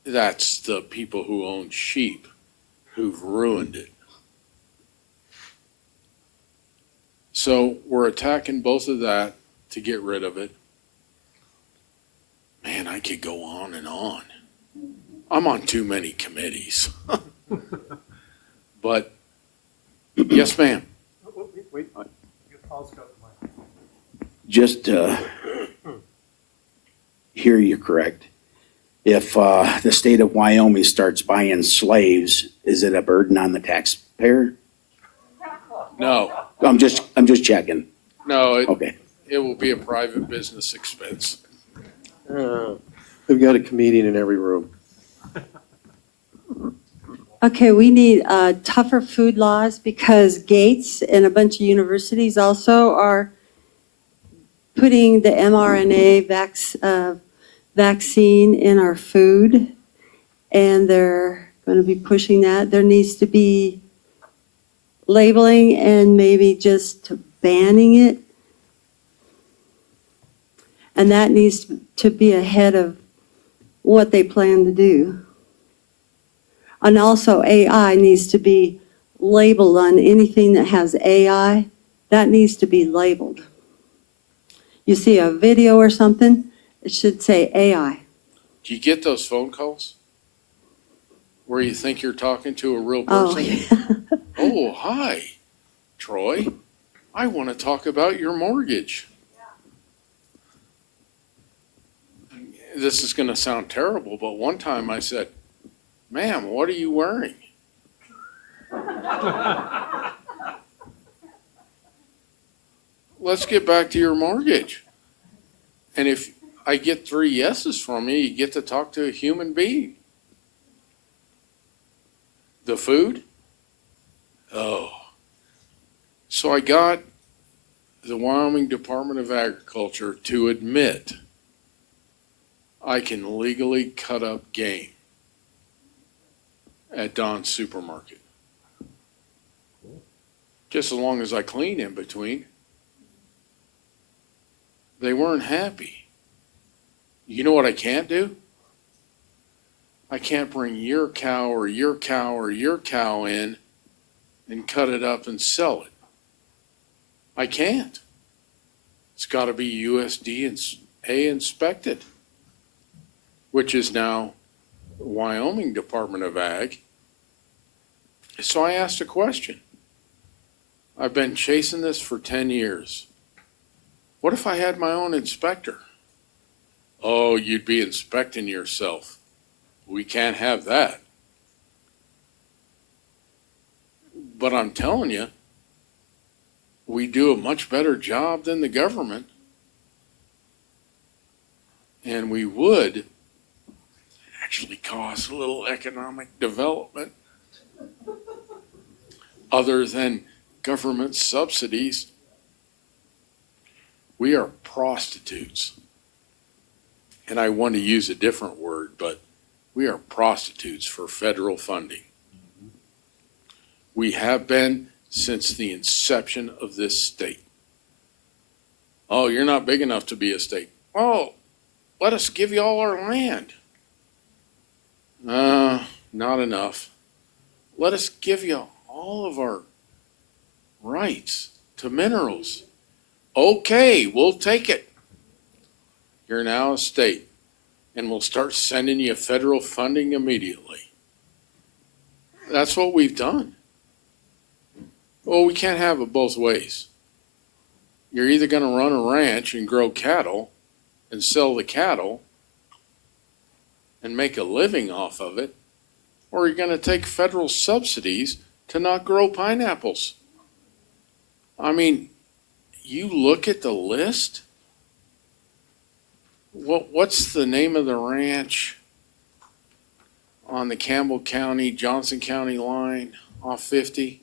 That's the people who own sheep who've ruined it. So we're attacking both of that to get rid of it. Man, I could go on and on. I'm on too many committees. But, yes, ma'am. Wait, Paul's got the mic. Just to hear you correct, if the state of Wyoming starts buying slaves, is it a burden on the taxpayer? No, I'm just checking. no, Okay. it will be a private business expense. We've got a comedian in every room. Okay, we need tougher food laws because Gates and a bunch of universities also are putting the mRNA vaccine in our food, and they're going to be pushing that. There needs to be labeling and maybe just banning it. And that needs to be ahead of what they plan to do. And also AI needs to be labeled on anything that has AI. That needs to be labeled. You see a video or something, it should say AI. Do you get those phone calls where you think you're talking to a real Oh, person? yeah. Oh, hi, Troy. I want to talk about your mortgage. This is going to sound terrible, but one time I said, ma'am, what are you wearing? Let's get back to your mortgage. And if I get 3 yeses from you, you get to talk to a human being. The food? Oh. So I got the Wyoming Department of Agriculture to admit I can legally cut up game at Don's Supermarket. Just as long as I clean in between. They weren't happy. You know what I can't do? I can't bring your cow or your cow or your cow in and cut it up and sell it. I can't. It's got to be USDA inspected, which is now Wyoming Department of Ag. So I asked a question. I've been chasing this for 10 years. What if I had my own inspector? Oh, you'd be inspecting yourself. We can't have that. But I'm telling you, we do a much better job than the government. And we would actually cause a little economic development. other than government subsidies. We are prostitutes. And I want to use a different word, but we are prostitutes for federal funding. We have been since the inception of this state. Oh, you're not big enough to be a state. Well, let us give you all our land. Not enough. Let us give you all of our rights to minerals. Okay, we'll take it. You're now a state, and we'll start sending you federal funding immediately. That's what we've done. Well, we can't have it both ways. You're either going to run a ranch and grow cattle and sell the cattle and make a living off of it, or you're going to take federal subsidies to not grow pineapples. I mean, you look at the list. What's the name of the ranch on the Campbell County, Johnson County line off 50?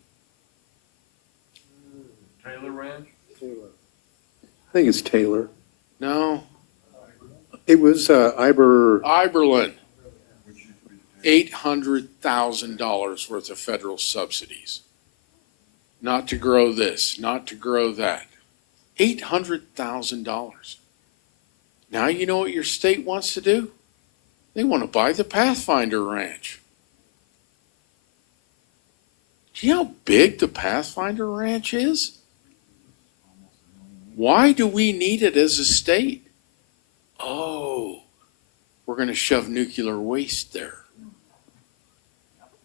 Taylor Ranch? I think it's Taylor. No, It was Iberlin. $800,000 worth of federal subsidies. Not to grow this, not to grow that. $800,000. Now you know what your state wants to do? They want to buy the Pathfinder Ranch. Do you know how big the Pathfinder Ranch is? Why do we need it as a state? Oh, we're going to shove nuclear waste there.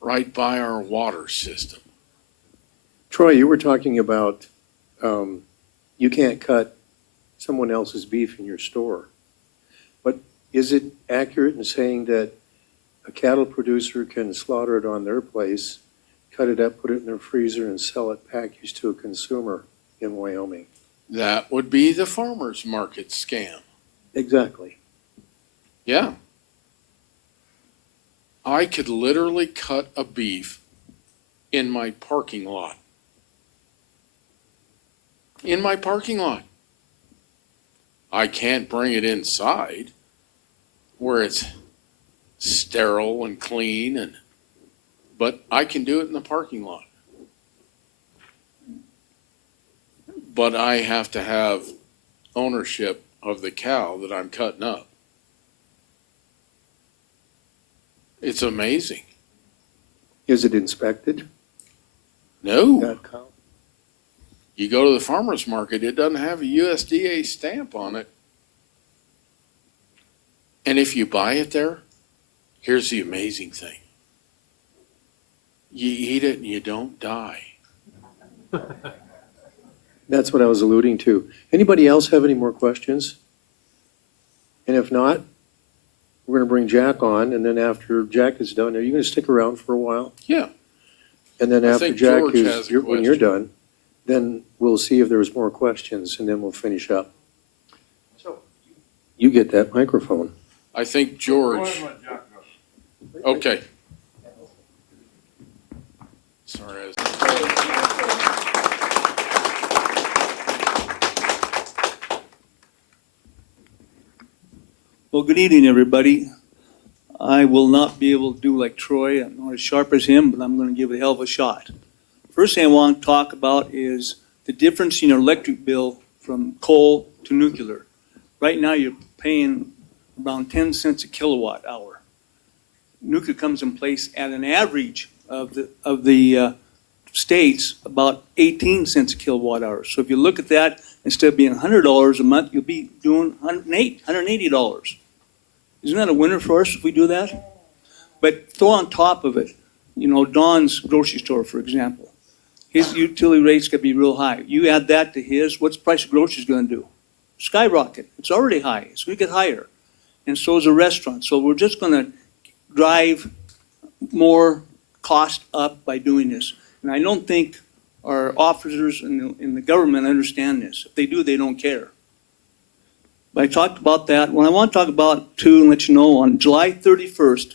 Right by our water system. Troy, you were talking about you can't cut someone else's beef in your store. But is it accurate in saying that a cattle producer can slaughter it on their place, cut it up, put it in their freezer, and sell it packaged to a consumer in Wyoming? That would be the farmer's market scam. Exactly. Yeah. I could literally cut a beef in my parking lot. In my parking lot. I can't bring it inside where it's sterile and clean, but I can do it in the parking lot. But I have to have ownership of the cow that I'm cutting up. It's amazing. Is it inspected? No. That cow? You go to the farmer's market, it doesn't have a USDA stamp on it. And if you buy it there, here's the amazing thing. You eat it and you don't die. That's what I was alluding to. Anybody else have any more questions? And if not, we're going to bring Jack on, and then after Jack is done, are you going to stick around for a while? Yeah. And then I after think Jack George has a when you're question. done, then we'll see if there's more questions, and then we'll finish up. You get that microphone. I think George. Okay. Sorry. Well, good evening, everybody. I will not be able to do like Troy. I'm not as sharp as him, but I'm going to give it a hell of a shot. First thing I want to talk about is the difference in your electric bill from coal to nuclear. Right now, you're paying around 10 cents a kilowatt hour. Nuclear comes in place at an average of the states about 18 cents a kilowatt hour. So if you look at that, instead of being $100 a month, you'll be doing $180. Isn't that a winner for us if we do that? But throw on top of it, Don's grocery store, for example. His utility rate's gonna be real high. You add that to his, what's the price of groceries gonna do? Skyrocket. It's already high. It's gonna get higher. And so is a restaurant. So we're just gonna drive more cost up by doing this. And I don't think our officers in the government understand this. If they do, they don't care. But I talked about that. What I want to talk about, too, and let you know, on July 31st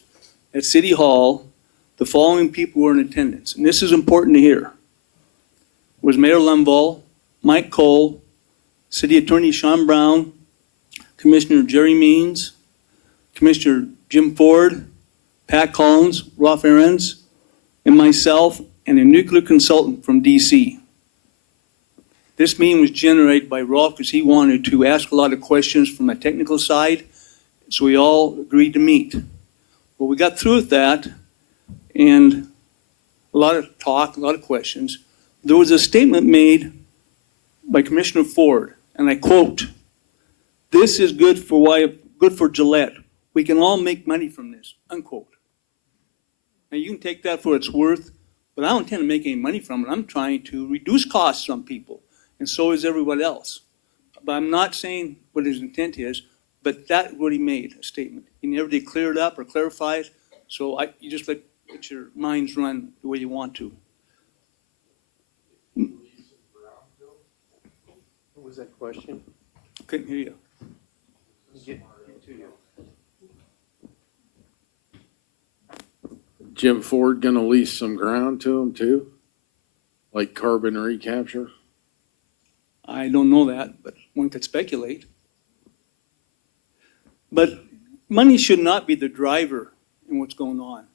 at City Hall, the following people were in attendance. And this is important to hear. was Mayor Lemval, Mike Cole, City Attorney Sean Brown, Commissioner Jerry Means, Commissioner Jim Ford, Pat Collins, Rolf Ahrens, and myself, and a nuclear consultant from DC. This meeting was generated by Rolf because he wanted to ask a lot of questions from a technical side, so we all agreed to meet. Well, we got through with that, and a lot of talk, a lot of questions. There was a statement made by Commissioner Ford, and I quote, "This is good for Gillette. We can all make money from this," unquote. Now, you can take that for what it's worth, but I don't intend to make any money from it. I'm trying to reduce costs on people, and so is everyone else. But I'm not saying what his intent is, but that's what he made, a statement. He never did clear it up or clarify it, so you just let your minds run the way you want to. What was that question? Couldn't hear you. Get to you. Jim Ford gonna lease some ground to them too? Like carbon recapture? I don't know that, but one could speculate. But money should not be the driver in what's going on.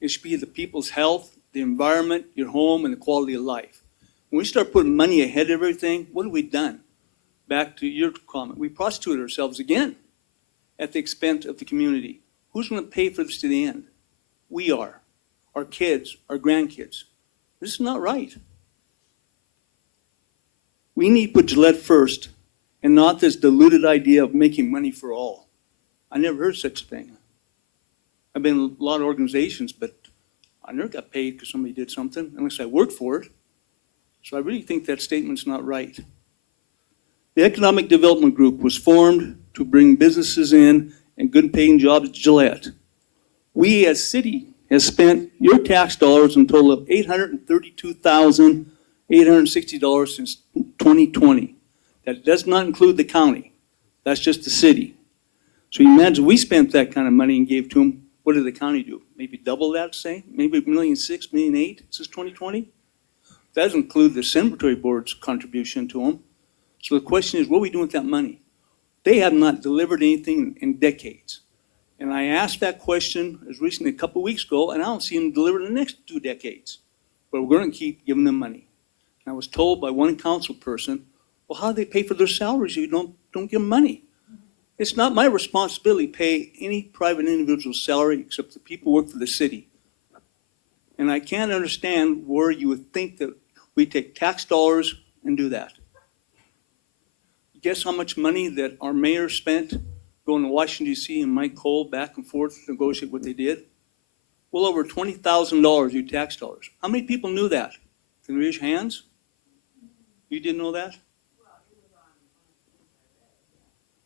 It should be the people's health, the environment, your home, and the quality of life. When we start putting money ahead of everything, what have we done? Back to your comment, we prostitute ourselves again at the expense of the community. Who's going to pay for this to the end? We are. Our kids, our grandkids. This is not right. We need to put Gillette first and not this diluted idea of making money for all. I never heard such a thing. I've been in a lot of organizations, but I never got paid because somebody did something unless I worked for it. So I really think that statement's not right. The Economic Development Group was formed to bring businesses in and good paying jobs at Gillette. We as city has spent your tax dollars a total of $832,860 since 2020. That does not include the county. That's just the city. So you imagine we spent that kind of money and gave to them. What did the county do? Maybe double that, say? Maybe $1.6 million, $1.8 million since 2020? That doesn't include the cemetery board's contribution to them. So the question is, what are we doing with that money? They have not delivered anything in decades. And I asked that question as recently a couple of weeks ago, and I don't see them deliver in the next 2 decades. But we're going to keep giving them money. And I was told by one council person, well, how do they pay for their salaries if you don't give them money? It's not my responsibility to pay any private individual's salary except the people who work for the city. And I can't understand where you would think that we take tax dollars and do that. Guess how much money that our mayor spent going to Washington, D.C. and Mike Cole back and forth to negotiate what they did? Well over $20,000 in tax dollars. How many people knew that? Can you raise your hands? You didn't know that?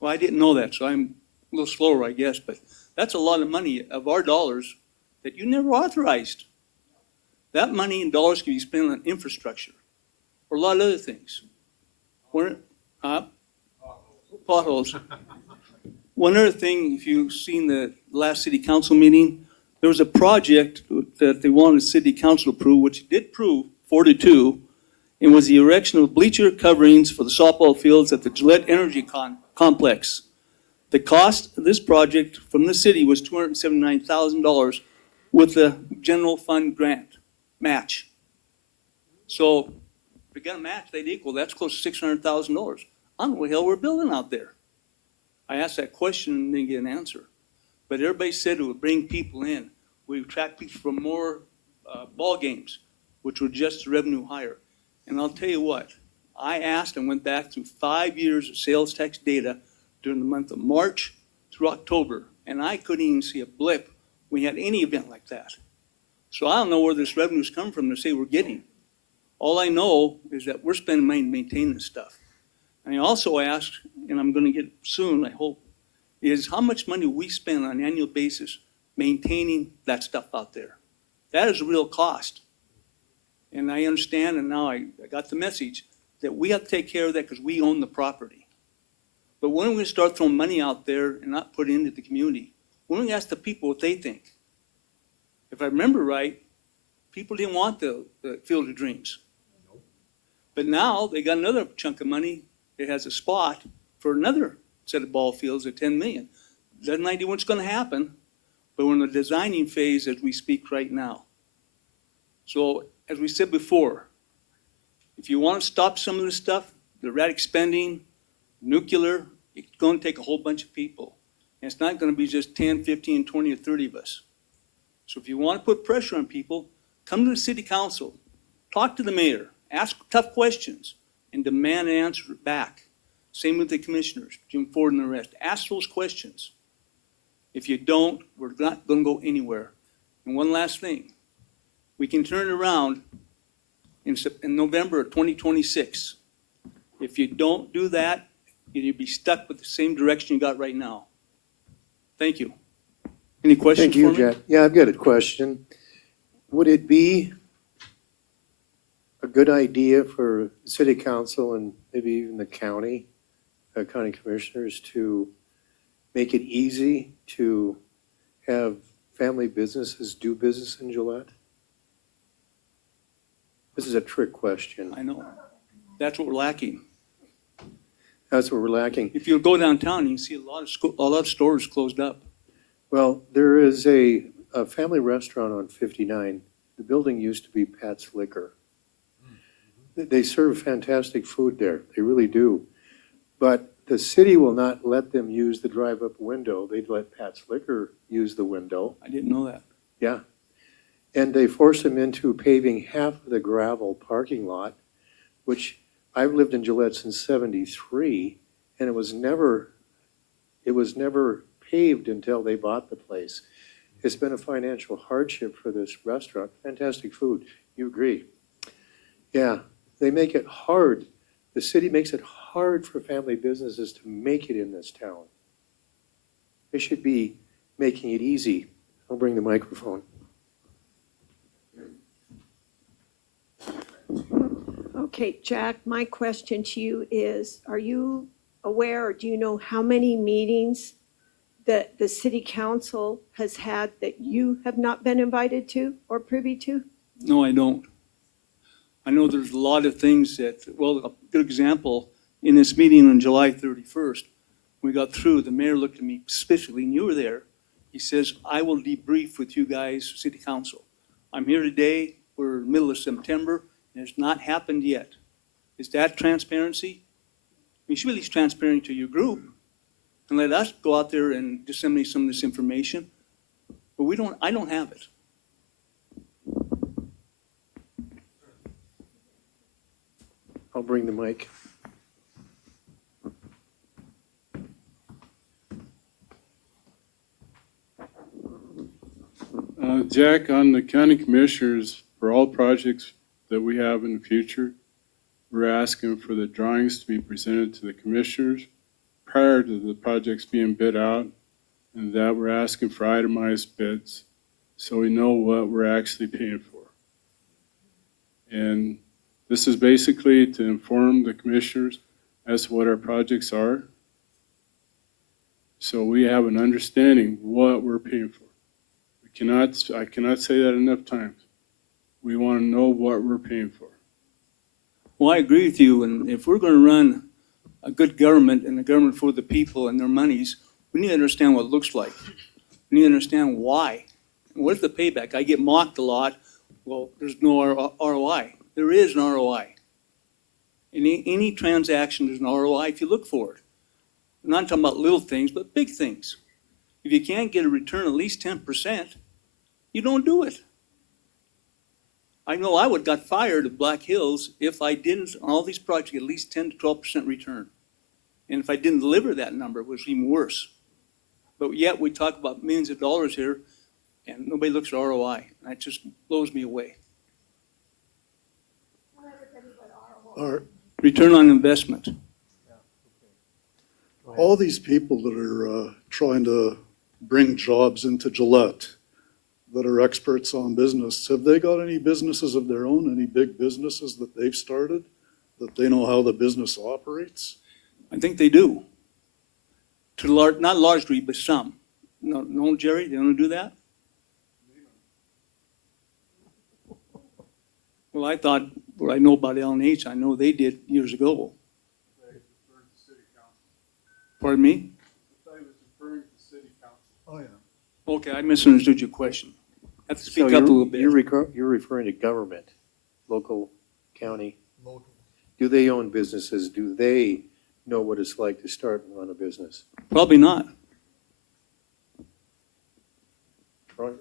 Well, I didn't know that, so I'm a little slower, I guess, but that's a lot of money of our dollars that you never authorized. That money and dollars can be spent on infrastructure or a lot of other things. Potholes. One other thing, if you've seen the last city council meeting, there was a project that they wanted the city council to approve, which it did approve 4-2, and was the erection of bleacher coverings for the softball fields at the Gillette Energy Complex. The cost of this project from the city was $279,000 with the general fund grant match. So if we got a match, they'd equal, that's close to $600,000. I don't know what the hell we're building out there. I asked that question and didn't get an answer. But everybody said it would bring people in. We attract people from more ball games, which would adjust the revenue higher. And I'll tell you what, I asked and went back through 5 years of sales tax data during the month of March through October, and I couldn't even see a blip when we had any event like that. So I don't know where this revenue's come from to say we're getting. All I know is that we're spending money to maintain this stuff. And I also asked, and I'm going to get soon, I hope, is how much money we spend on an annual basis maintaining that stuff out there. That is a real cost. And I understand, and now I got the message, that we have to take care of that because we own the property. But when are we going to start throwing money out there and not put it into the community? When are we going to ask the people what they think? If I remember right, people didn't want the Field of Dreams. But now they got another chunk of money. It has a spot for another set of ball fields at 10 million. Doesn't idea what's gonna happen, but we're in the designing phase as we speak right now. So, as we said before, if you want to stop some of this stuff, the erratic spending, nuclear, it's going to take a whole bunch of people. And it's not going to be just 10, 15, 20, or 30 of us. So if you want to put pressure on people, come to the city council, talk to the mayor, ask tough questions, and demand an answer back. Same with the commissioners, Jim Ford and the rest. Ask those questions. If you don't, we're not going to go anywhere. And one last thing. We can turn it around in November of 2026. If you don't do that, you'll be stuck with the same direction you got right now. Thank you. Any questions Thank you, for me? Jack. Yeah, I've got a question. Would it be a good idea for city council and maybe even the county commissioners to make it easy to have family businesses do business in Gillette? This is a trick question. I know. That's what we're lacking. That's what we're lacking. If you go downtown, you can see a lot of stores closed up. Well, there is a family restaurant on 59. The building used to be Pat's Liquor. They serve fantastic food there. They really do. But the city will not let them use the drive-up window. They'd let Pat's Liquor use the window. I didn't know that. Yeah. And they force them into paving half of the gravel parking lot, which I've lived in Gillette since 73, and it was never paved until they bought the place. It's been a financial hardship for this restaurant. Fantastic food. You agree? Yeah, they make it hard. The city makes it hard for family businesses to make it in this town. They should be making it easy. I'll bring the microphone. Okay, Jack, my question to you is, are you aware or do you know how many meetings that the city council has had that you have not been invited to or privy to? No, I don't. I know there's a lot of things that, well, a good example, in this meeting on July 31st, we got through, the mayor looked at me specifically, and you were there. He says, I will debrief with you guys, city council. I'm here today, we're in the middle of September, and it's not happened yet. Is that transparency? You should be at least transparent to your group and let us go out there and disseminate some of this information. But I don't have it. I'll bring the mic. Jack, on the county commissioners, for all projects that we have in the future, we're asking for the drawings to be presented to the commissioners prior to the projects being bid out, and that we're asking for itemized bids so we know what we're actually paying for. And this is basically to inform the commissioners as to what our projects are, so we have an understanding what we're paying for. I cannot say that enough times. We want to know what we're paying for. Well, I agree with you, and if we're going to run a good government and a government for the people and their monies, we need to understand what it looks like. We need to understand why. What's the payback? I get mocked a lot. Well, there's no ROI. There is an ROI. In any transaction, there's an ROI if you look for it. I'm not talking about little things, but big things. If you can't get a return at least 10%, you don't do it. I know I would got fired at Black Hills if I didn't, on all these projects, get at least 10 to 12% return. And if I didn't deliver that number, it was even worse. But yet we talk about millions of dollars here, and nobody looks at ROI. That just blows me away. Return on investment. All these people that are trying to bring jobs into Gillette, that are experts on business, have they got any businesses of their own, any big businesses that they've started, that they know how the business operates? I think they do. Not largely, but some. No, Jerry, they don't do that? Well, I thought what I know about L&H, I know they did years ago. Pardon me? Oh, yeah. Okay, I misunderstood your question. Have to So speak up a little bit. You're referring to government, local, county. Local. Do they own businesses? Do they know what it's like to start and run a business? Probably not. Troy?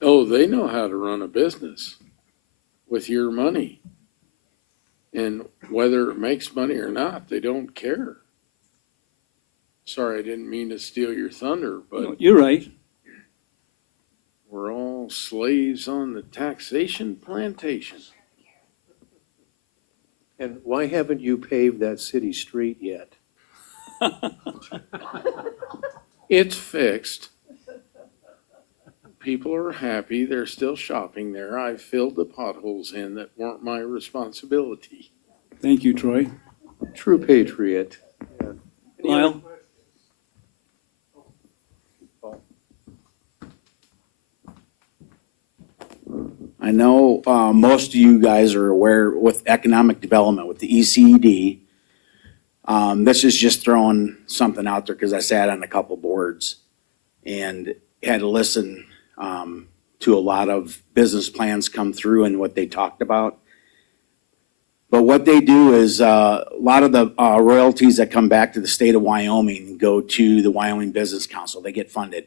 Oh, they know how to run a business with your money. And whether it makes money or not, they don't care. Sorry, I didn't mean to steal your thunder, No, but you're right. we're all slaves on the taxation plantation. And why haven't you paved that city street yet? It's fixed. People are happy. They're still shopping there. I filled the potholes in that weren't my responsibility. Thank you, Troy. True patriot. Lyle? I know most of you guys are aware with economic development, with the ECED. This is just throwing something out there because I sat on a couple boards and had to listen to a lot of business plans come through and what they talked about. But what they do is a lot of the royalties that come back to the state of Wyoming go to the Wyoming Business Council. They get funded.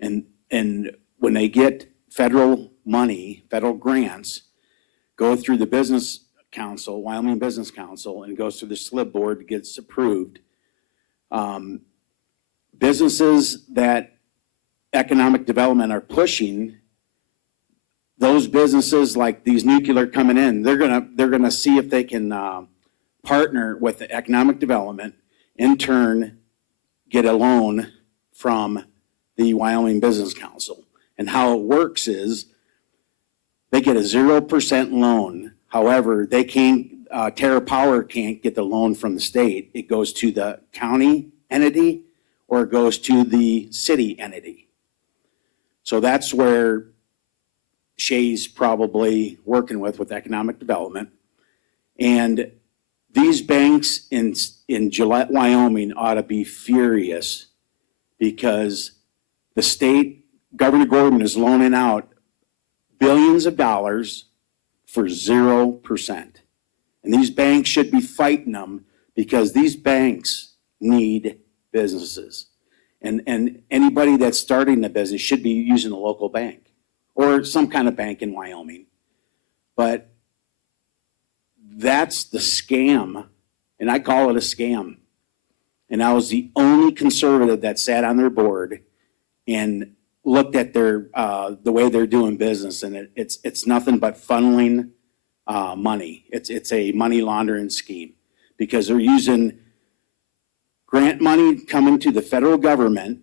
And when they get federal money, federal grants, go through the Business Council, Wyoming Business Council, and goes through the SLIB board, gets approved. Businesses that economic development are pushing, those businesses like these nuclear coming in, they're gonna see if they can partner with the economic development, in turn, get a loan from the Wyoming Business Council. And how it works is they get a 0% loan. However, they can't, Terra Power can't get the loan from the state. It goes to the county entity or it goes to the city entity. So that's where Shay's probably working with economic development. And these banks in Gillette, Wyoming ought to be furious because the state, Governor Gordon is loaning out billions of dollars for 0%. And these banks should be fighting them because these banks need businesses. And anybody that's starting a business should be using a local bank or some kind of bank in Wyoming. But that's the scam, and I call it a scam. And I was the only conservative that sat on their board and looked at their the way they're doing business, and it's nothing but funneling money. It's a money laundering scheme because they're using grant money coming to the federal government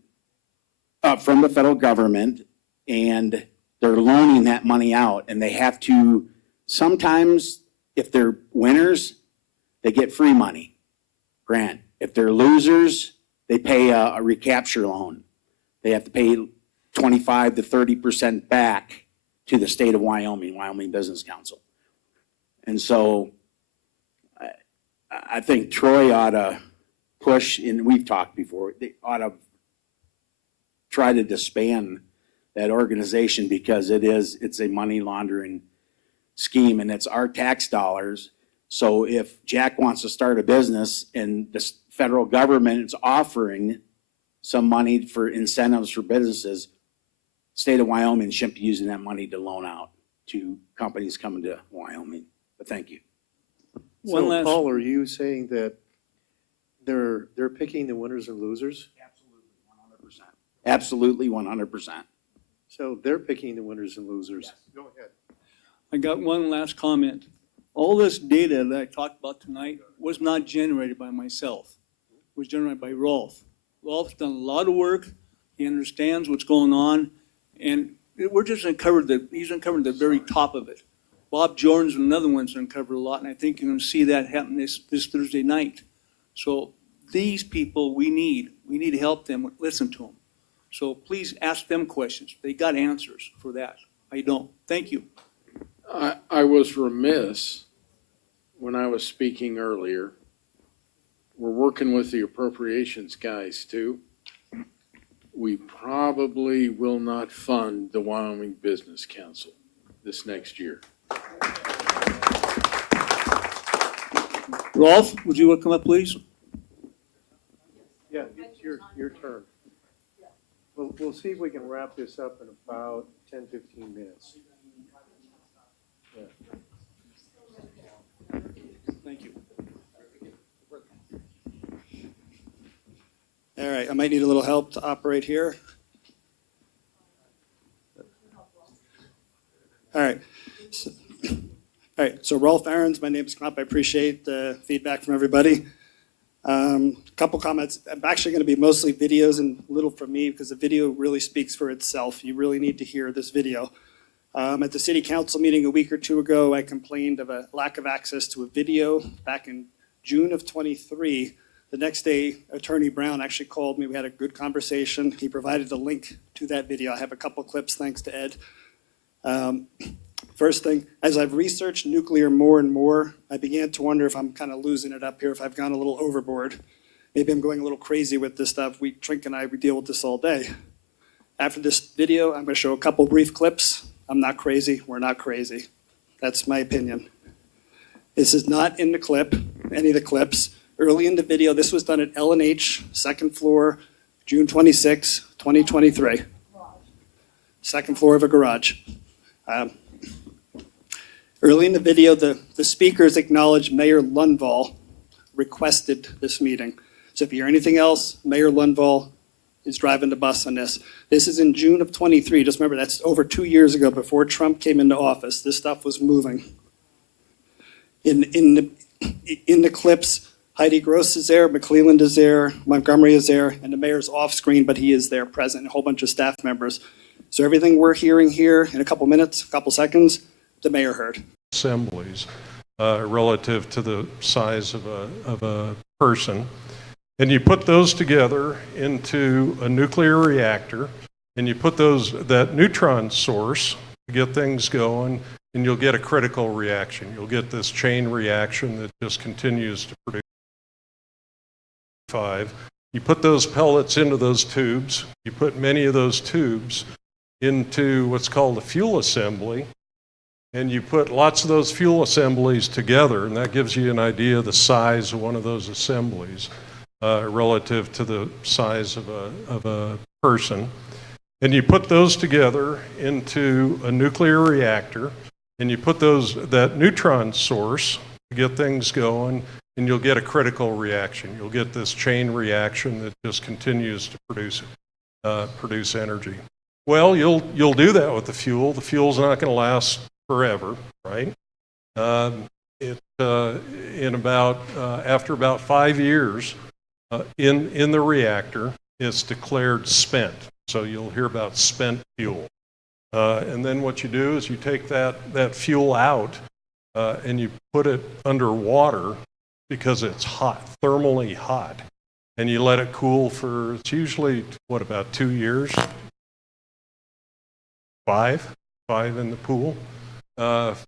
from the federal government, and they're loaning that money out, and they have to sometimes, if they're winners, they get free money grant. If they're losers, they pay a recapture loan. They have to pay 25 to 30% back to the state of Wyoming, Wyoming Business Council. And so I think Troy ought to push, and we've talked before, they ought to try to disband that organization because it's a money laundering scheme and it's our tax dollars. So if Jack wants to start a business and the federal government is offering some money for incentives for businesses, state of Wyoming shouldn't be using that money to loan out to companies coming to Wyoming. But thank you. So Paul, are you saying that they're picking the winners and losers? Absolutely, 100%. So they're picking the winners and losers? Go ahead. I got one last comment. All this data that I talked about tonight was not generated by myself. It was generated by Rolf. Rolf's done a lot of work. He understands what's going on. And we're just he's uncovered the very top of it. Bob Jordan's another one's uncovered a lot, and I think you're going to see that happen this Thursday night. So these people we need to help them, listen to them. So please ask them questions. They got answers for that. I don't. Thank you. I was remiss when I was speaking earlier. We're working with the appropriations guys too. We probably will not fund the Wyoming Business Council this next year. Rolf, would you come up, please? Yeah, it's your turn. We'll see if we can wrap this up in about 10, 15 minutes. Thank you. All right, I might need a little help to operate here. All right. So Rolf Ahrens, my name is Knop. I appreciate the feedback from everybody. Couple comments. I'm actually going to be mostly videos and little from me because the video really speaks for itself. You really need to hear this video. At the city council meeting a week or two ago, I complained of a lack of access to a video back in June of 23. The next day, Attorney Brown actually called me. We had a good conversation. He provided a link to that video. I have a couple clips thanks to Ed. First thing, as I've researched nuclear more and more, I began to wonder if I'm kind of losing it up here, if I've gone a little overboard. Maybe I'm going a little crazy with this stuff. Trink and I, we deal with this all day. After this video, I'm going to show a couple brief clips. I'm not crazy. We're not crazy. That's my opinion. This is not in the clip, any of the clips. Early in the video, this was done at L&H, second floor, June 26, 2023. Second floor of a garage. Early in the video, the speakers acknowledged Mayor Lundvall requested this meeting. So if you hear anything else, Mayor Lundvall is driving the bus on this. This is in June of 23. Just remember, that's over 2 years ago before Trump came into office. This stuff was moving. In the clips, Heidi Gross is there, McClelland is there, Montgomery is there, and the mayor's off screen, but he is there present, and a whole bunch of staff members. So everything we're hearing here in a couple minutes, a couple seconds, the mayor heard. Assemblies relative to the size of a person. And you put those together into a nuclear reactor, and you put that neutron source to get things going, and you'll get a critical reaction. You'll get this chain reaction that just continues to produce. You put those pellets into those tubes. You put many of those tubes into what's called a fuel assembly, and you put lots of those fuel assemblies together, and that gives you an idea of the size of one of those assemblies relative to the size of a person. And you put those together into a nuclear reactor, and you put that neutron source to get things going, and you'll get a critical reaction. You'll get this chain reaction that just continues to produce energy. Well, you'll do that with the fuel. The fuel's not going to last forever, right? After about 5 years in the reactor, it's declared spent. So you'll hear about spent fuel. And then what you do is you take that fuel out and you put it under water because it's hot, thermally hot. And you let it cool for, it's usually, about 2 years? Five in the pool. 5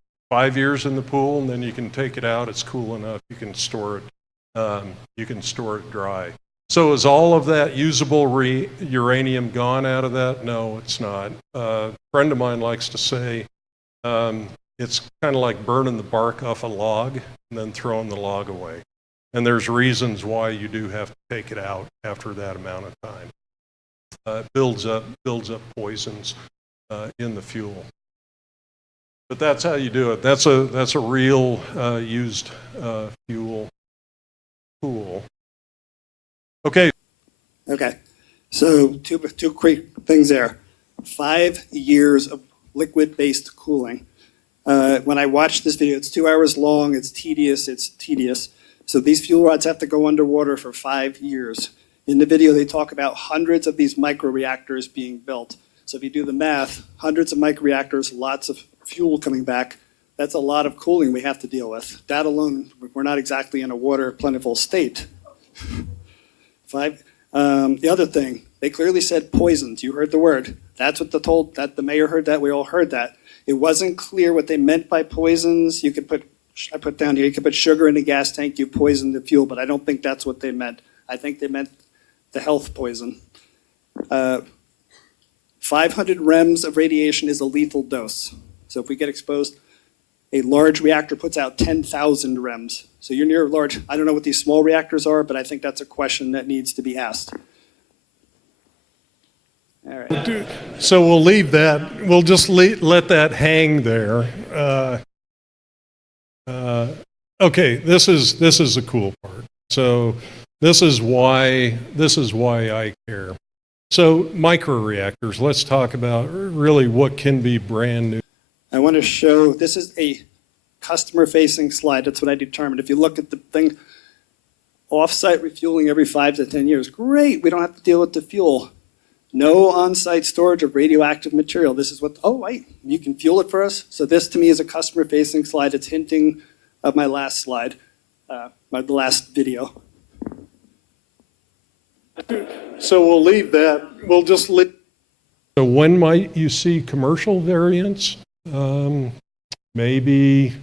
years in the pool, and then you can take it out. It's cool enough. You can store it dry. So is all of that usable uranium gone out of that? No, it's not. A friend of mine likes to say it's kind of like burning the bark off a log and then throwing the log away. And there's reasons why you do have to take it out after that amount of time. It builds up poisons in the fuel. But that's how you do it. That's a real used fuel pool. Okay. So two quick things there. 5 years of liquid-based cooling. When I watched this video, it's 2 hours long. It's tedious. So these fuel rods have to go underwater for 5 years. In the video, they talk about hundreds of these microreactors being built. So if you do the math, hundreds of microreactors, lots of fuel coming back, that's a lot of cooling we have to deal with. That alone, we're not exactly in a water plentiful state. The other thing, they clearly said poisons. You heard the word. That's what that the mayor heard that, we all heard that. It wasn't clear what they meant by poisons. I put down here, you could put sugar in a gas tank, you poison the fuel, but I don't think that's what they meant. I think they meant the health poison. 500 rems of radiation is a lethal dose. So if we get exposed, a large reactor puts out 10,000 rems. So you're near large. I don't know what these small reactors are, but I think that's a question that needs to be asked. All right. So we'll leave that, we'll just let that hang there. Okay, this is the cool part. So this is why I care. So microreactors, let's talk about really what can be brand new. I want to show, this is a customer-facing slide. That's what I determined. If you look at the thing, off-site refueling every 5 to 10 years. Great, we don't have to deal with the fuel. No on-site storage of radioactive material. This is what, oh, wait, you can fuel it for us? So this to me is a customer-facing slide. It's hinting of my last slide, the last video. So we'll leave that, we'll just leave. So when might you see commercial variants? Maybe,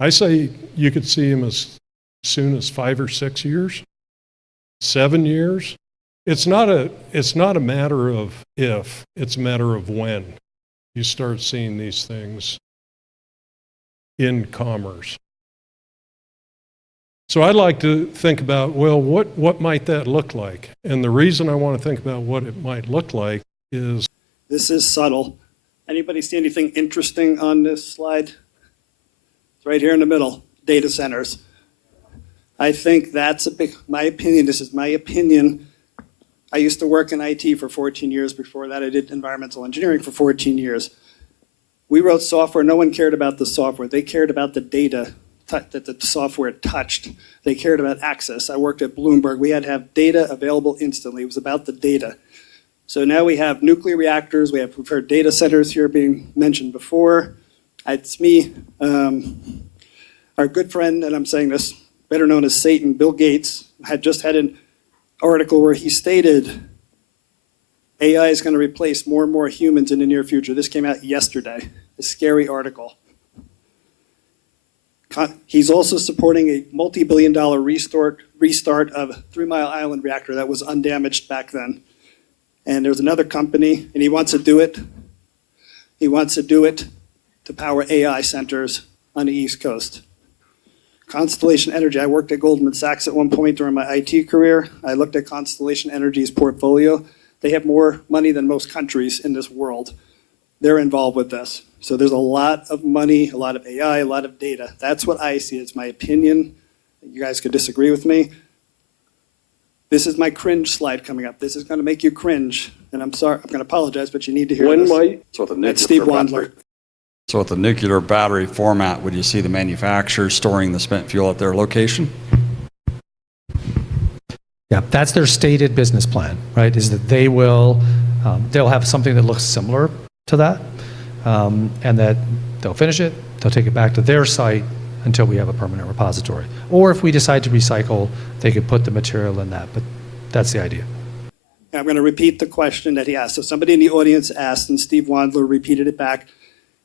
I say you could see them as soon as 5 or 6 years, 7 years. It's not a matter of if, it's a matter of when you start seeing these things in commerce. So I'd like to think about, well, what might that look like? And the reason I want to think about what it might look like is... This is subtle. Anybody see anything interesting on this slide? It's right here in the middle, data centers. I think that's my opinion, this is my opinion. I used to work in IT for 14 years. Before that, I did environmental engineering for 14 years. We wrote software. No one cared about the software. They cared about the data that the software touched. They cared about access. I worked at Bloomberg. We had to have data available instantly. It was about the data. So now we have nuclear reactors. We've heard data centers here being mentioned before. It's me, our good friend, and I'm saying this, better known as Satan, Bill Gates, had just had an article where he stated AI is going to replace more and more humans in the near future. This came out yesterday, a scary article. He's also supporting a multi-billion-dollar restart of 3 Mile Island reactor that was undamaged back then. And there's another company, and he wants to do it. He wants to do it to power AI centers on the East Coast. Constellation Energy, I worked at Goldman Sachs at one point during my IT career. I looked at Constellation Energy's portfolio. They have more money than most countries in this world. They're involved with this. So there's a lot of money, a lot of AI, a lot of data. That's what I see. It's my opinion. You guys could disagree with me. This is my cringe slide coming up. This is going to make you cringe. And I'm sorry, I'm going to apologize, but you need to hear this. That's Steve Wandler. So with the nuclear battery format, would you see the manufacturers storing the spent fuel at their location? Yeah, that's their stated business plan, right? Is that they will, they'll have something that looks similar to that, and that they'll finish it, they'll take it back to their site until we have a permanent repository. Or if we decide to recycle, they could put the material in that, but that's the idea. I'm going to repeat the question that he asked. So somebody in the audience asked, and Steve Wandler repeated it back.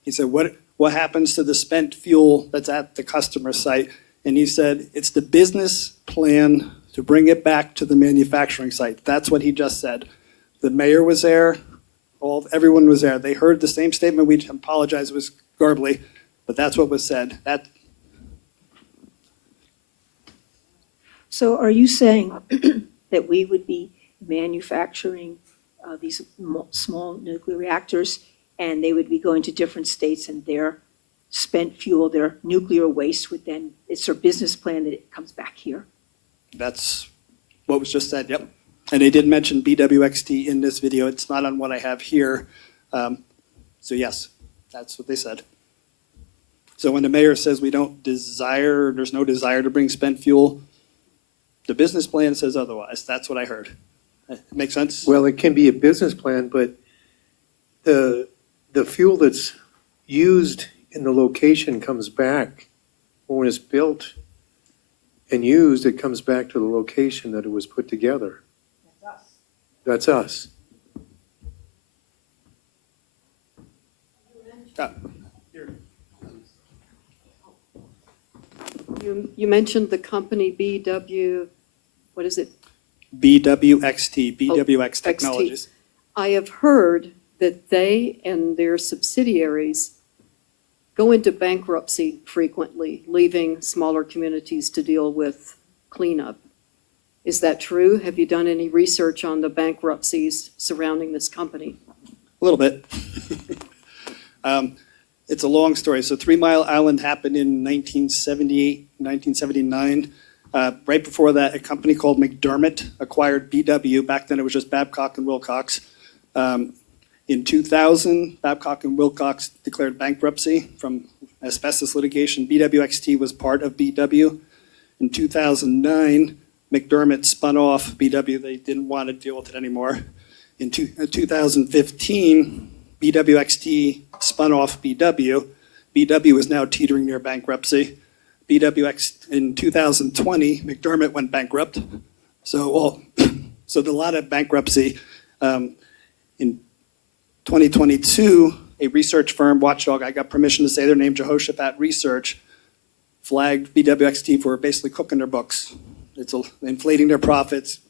He said, what happens to the spent fuel that's at the customer site? And he said, it's the business plan to bring it back to the manufacturing site. That's what he just said. The mayor was there, everyone was there. They heard the same statement. We apologize, it was garbly, but that's what was said. So are you saying that we would be manufacturing these small nuclear reactors, and they would be going to different states, and their spent fuel, their nuclear waste would then, it's their business plan that it comes back here? That's what was just said, yep. And they did mention BWXT in this video. It's not on what I have here. So yes, that's what they said. So when the mayor says we don't desire, there's no desire to bring spent fuel, the business plan says otherwise. That's what I heard. Make sense? Well, it can be a business plan, but the fuel that's used in the location comes back. When it's built and used, it comes back to the location that it was put together. That's us. You mentioned the company BW, what is it? BWXT, BWX XT. Technologies. I have heard that they and their subsidiaries go into bankruptcy frequently, leaving smaller communities to deal with cleanup. Is that true? Have you done any research on the bankruptcies surrounding this company? A little bit. It's a long story. So 3 Mile Island happened in 1978, 1979. Right before that, a company called McDermott acquired BW. Back then, it was just Babcock and Wilcox. In 2000, Babcock and Wilcox declared bankruptcy from asbestos litigation. BWXT was part of BW. In 2009, McDermott spun off BW. They didn't want to deal with it anymore. In 2015, BWXT spun off BW. BW is now teetering near bankruptcy. BWX in 2020, McDermott went bankrupt. So a lot of bankruptcy. In 2022, a research firm, Watchdog, I got permission to say their name, Jehoshaphat Research, flagged BWXT for basically cooking their books. It's inflating their profits,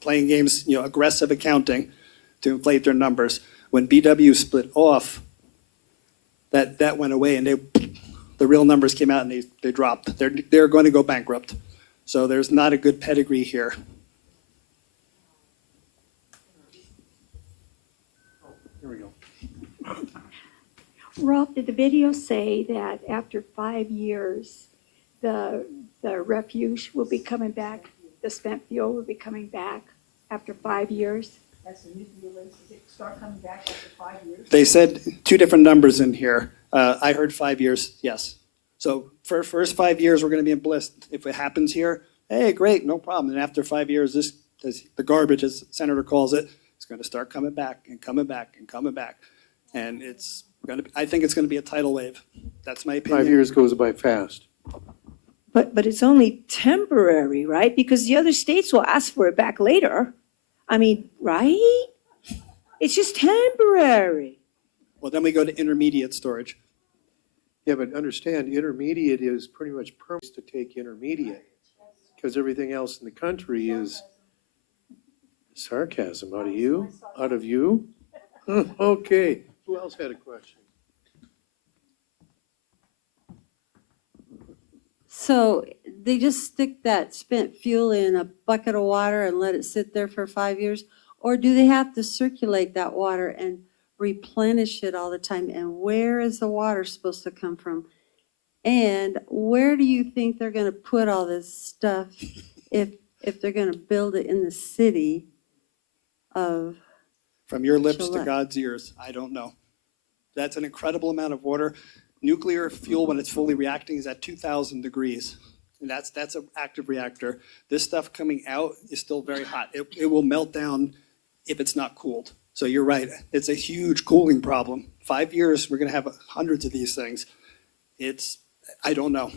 playing games, aggressive accounting to inflate their numbers. When BW split off, that went away, and the real numbers came out and they dropped. They're going to go bankrupt. So there's not a good pedigree here. Here we go. Rob, did the video say that after 5 years, the refuge will be coming back, the spent fuel will be coming back after 5 years? That's the nuclear waste, does it start coming back after 5 years? They said two different numbers in here. I heard 5 years, yes. So for first 5 years, we're going to be in bliss. If it happens here, hey, great, no problem. And after 5 years, the garbage, as Senator calls it, is going to start coming back and coming back and coming back. And I think it's going to be a tidal wave. That's my opinion. 5 years goes by fast. But it's only temporary, right? Because the other states will ask for it back later. I mean, right? It's just temporary. Well, then we go to intermediate storage. Yeah, but understand, intermediate is pretty much permanent to take intermediate, because everything else in the country is sarcasm. Out of you? Out of you? Okay. Who else had a question? So they just stick that spent fuel in a bucket of water and let it sit there for 5 years? Or do they have to circulate that water and replenish it all the time? And where is the water supposed to come from? And where do you think they're going to put all this stuff if they're going to build it in the city of From your lips to Gillette? God's ears, I don't know. That's an incredible amount of water. Nuclear fuel, when it's fully reacting, is at 2,000 degrees. And that's an active reactor. This stuff coming out is still very hot. It will melt down if it's not cooled. So you're right. It's a huge cooling problem. 5 years, we're going to have hundreds of these things. I don't know.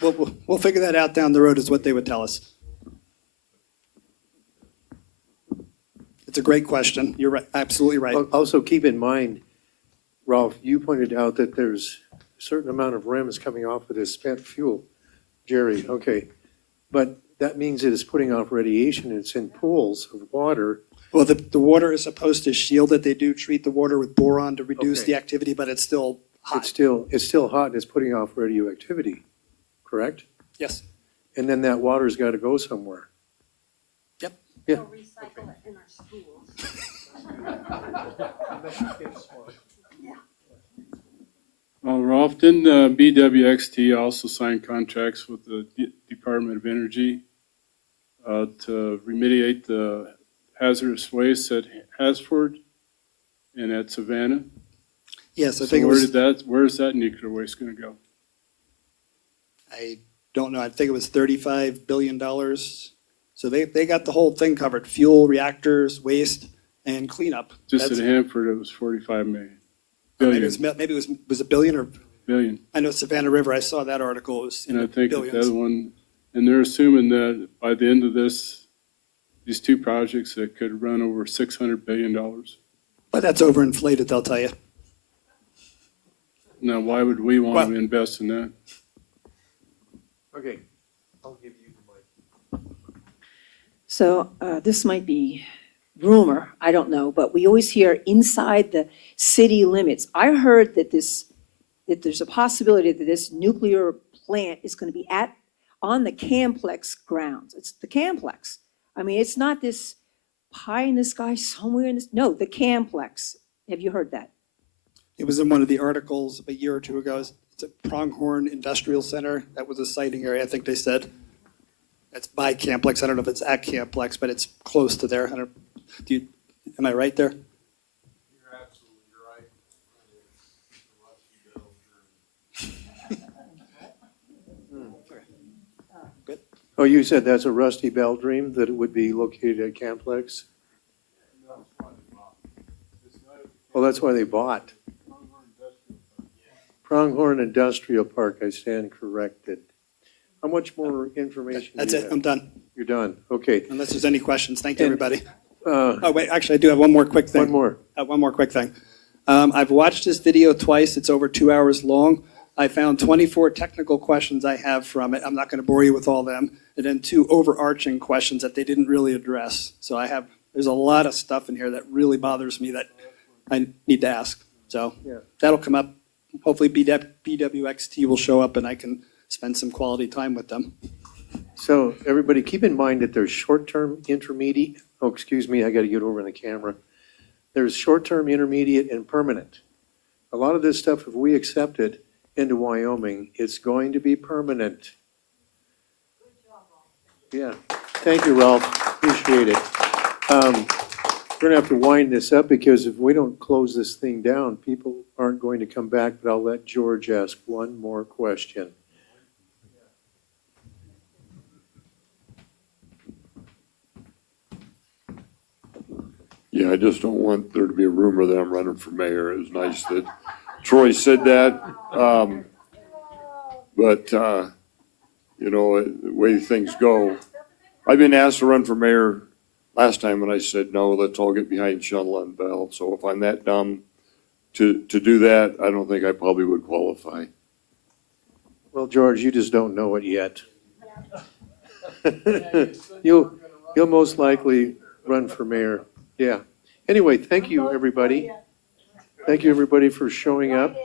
We'll figure that out down the road, is what they would tell us. It's a great question. You're right, absolutely right. Also, keep in mind, Ralph, you pointed out that there's a certain amount of REMS coming off of this spent fuel. Jerry, okay. But that means it is putting off radiation. It's in pools of water. Well, the water is supposed to shield it. They do treat the water with boron to reduce Okay. the activity, but it's still hot. It's still hot and it's putting off radioactivity, correct? Yes. And then that water's got to go somewhere. Yep. Yeah. recycle it in our schools. Ralph, didn't BWXT also sign contracts with the Department of Energy to remediate the hazardous waste at Hasford and at Savannah? Yes, I So think it was, where's that nuclear waste going to go? I don't know, I think it was $35 billion. So they got the whole thing covered, fuel, reactors, waste, and cleanup. Just at That's- Hanford, it was 45 million. Maybe Billion, it was a billion, or, billion. I know Savannah River, I saw that article, it was in And I the think that billions. that one, and they're assuming that by the end of these two projects, that could run over $600 billion. But that's overinflated, they'll tell you. Now, why would we want Well- to invest in that? Okay, I'll give you the mic. So this might be rumor, I don't know, but we always hear inside the city limits. I heard that that there's a possibility that this nuclear plant is going to be on the Camplex grounds. It's the Camplex. I mean, it's not this pie in the sky somewhere in this, no, the Camplex. Have you heard that? It was in one of the articles a year or two ago. It's at Pronghorn Industrial Center. That was a siting area, I think they said. That's by Camplex. I don't know if it's at Camplex, but it's close to there. Am I right there? You're absolutely right. Oh, you said that's a Rusty Bell dream, that it would be located at Camplex? Well, that's why they bought. Pronghorn Industrial Park, I stand corrected. How much more information do That's you it. have? I'm done. You're done, okay. Unless there's any questions. Thank you, And- everybody. Uh, Oh, wait, actually, I do have one more quick thing. One more. One more quick thing. I've watched this video twice. It's over 2 hours long. I found 24 technical questions I have from it. I'm not going to bore you with all them. And then 2 overarching questions that they didn't really address. So there's a lot of stuff in here that really bothers me that I need to ask. So Yeah. that'll come up. Hopefully BWXT will show up and I can spend some quality time with them. So everybody, keep in mind that there's short-term, intermediate, oh, excuse me, I got to get over in the camera. There's short-term, intermediate, and permanent. A lot of this stuff, if we accept it into Wyoming, it's going to be permanent. Yeah, thank you, Ralph, appreciate it. We're gonna have to wind this up because if we don't close this thing down, people aren't going to come back, but I'll let George ask one more question. Yeah, I just don't want there to be a rumor that I'm running for mayor. It was nice that Troy said that. But you know, the way things go, I've been asked to run for mayor last time and I said, no, let's all get behind Sean Lundvall. So if I'm that dumb to do that, I don't think I probably would qualify. Well, George, you just don't know it yet. You'll most likely run for mayor. Yeah. Anyway, thank you, everybody. Thank you, everybody, for showing up.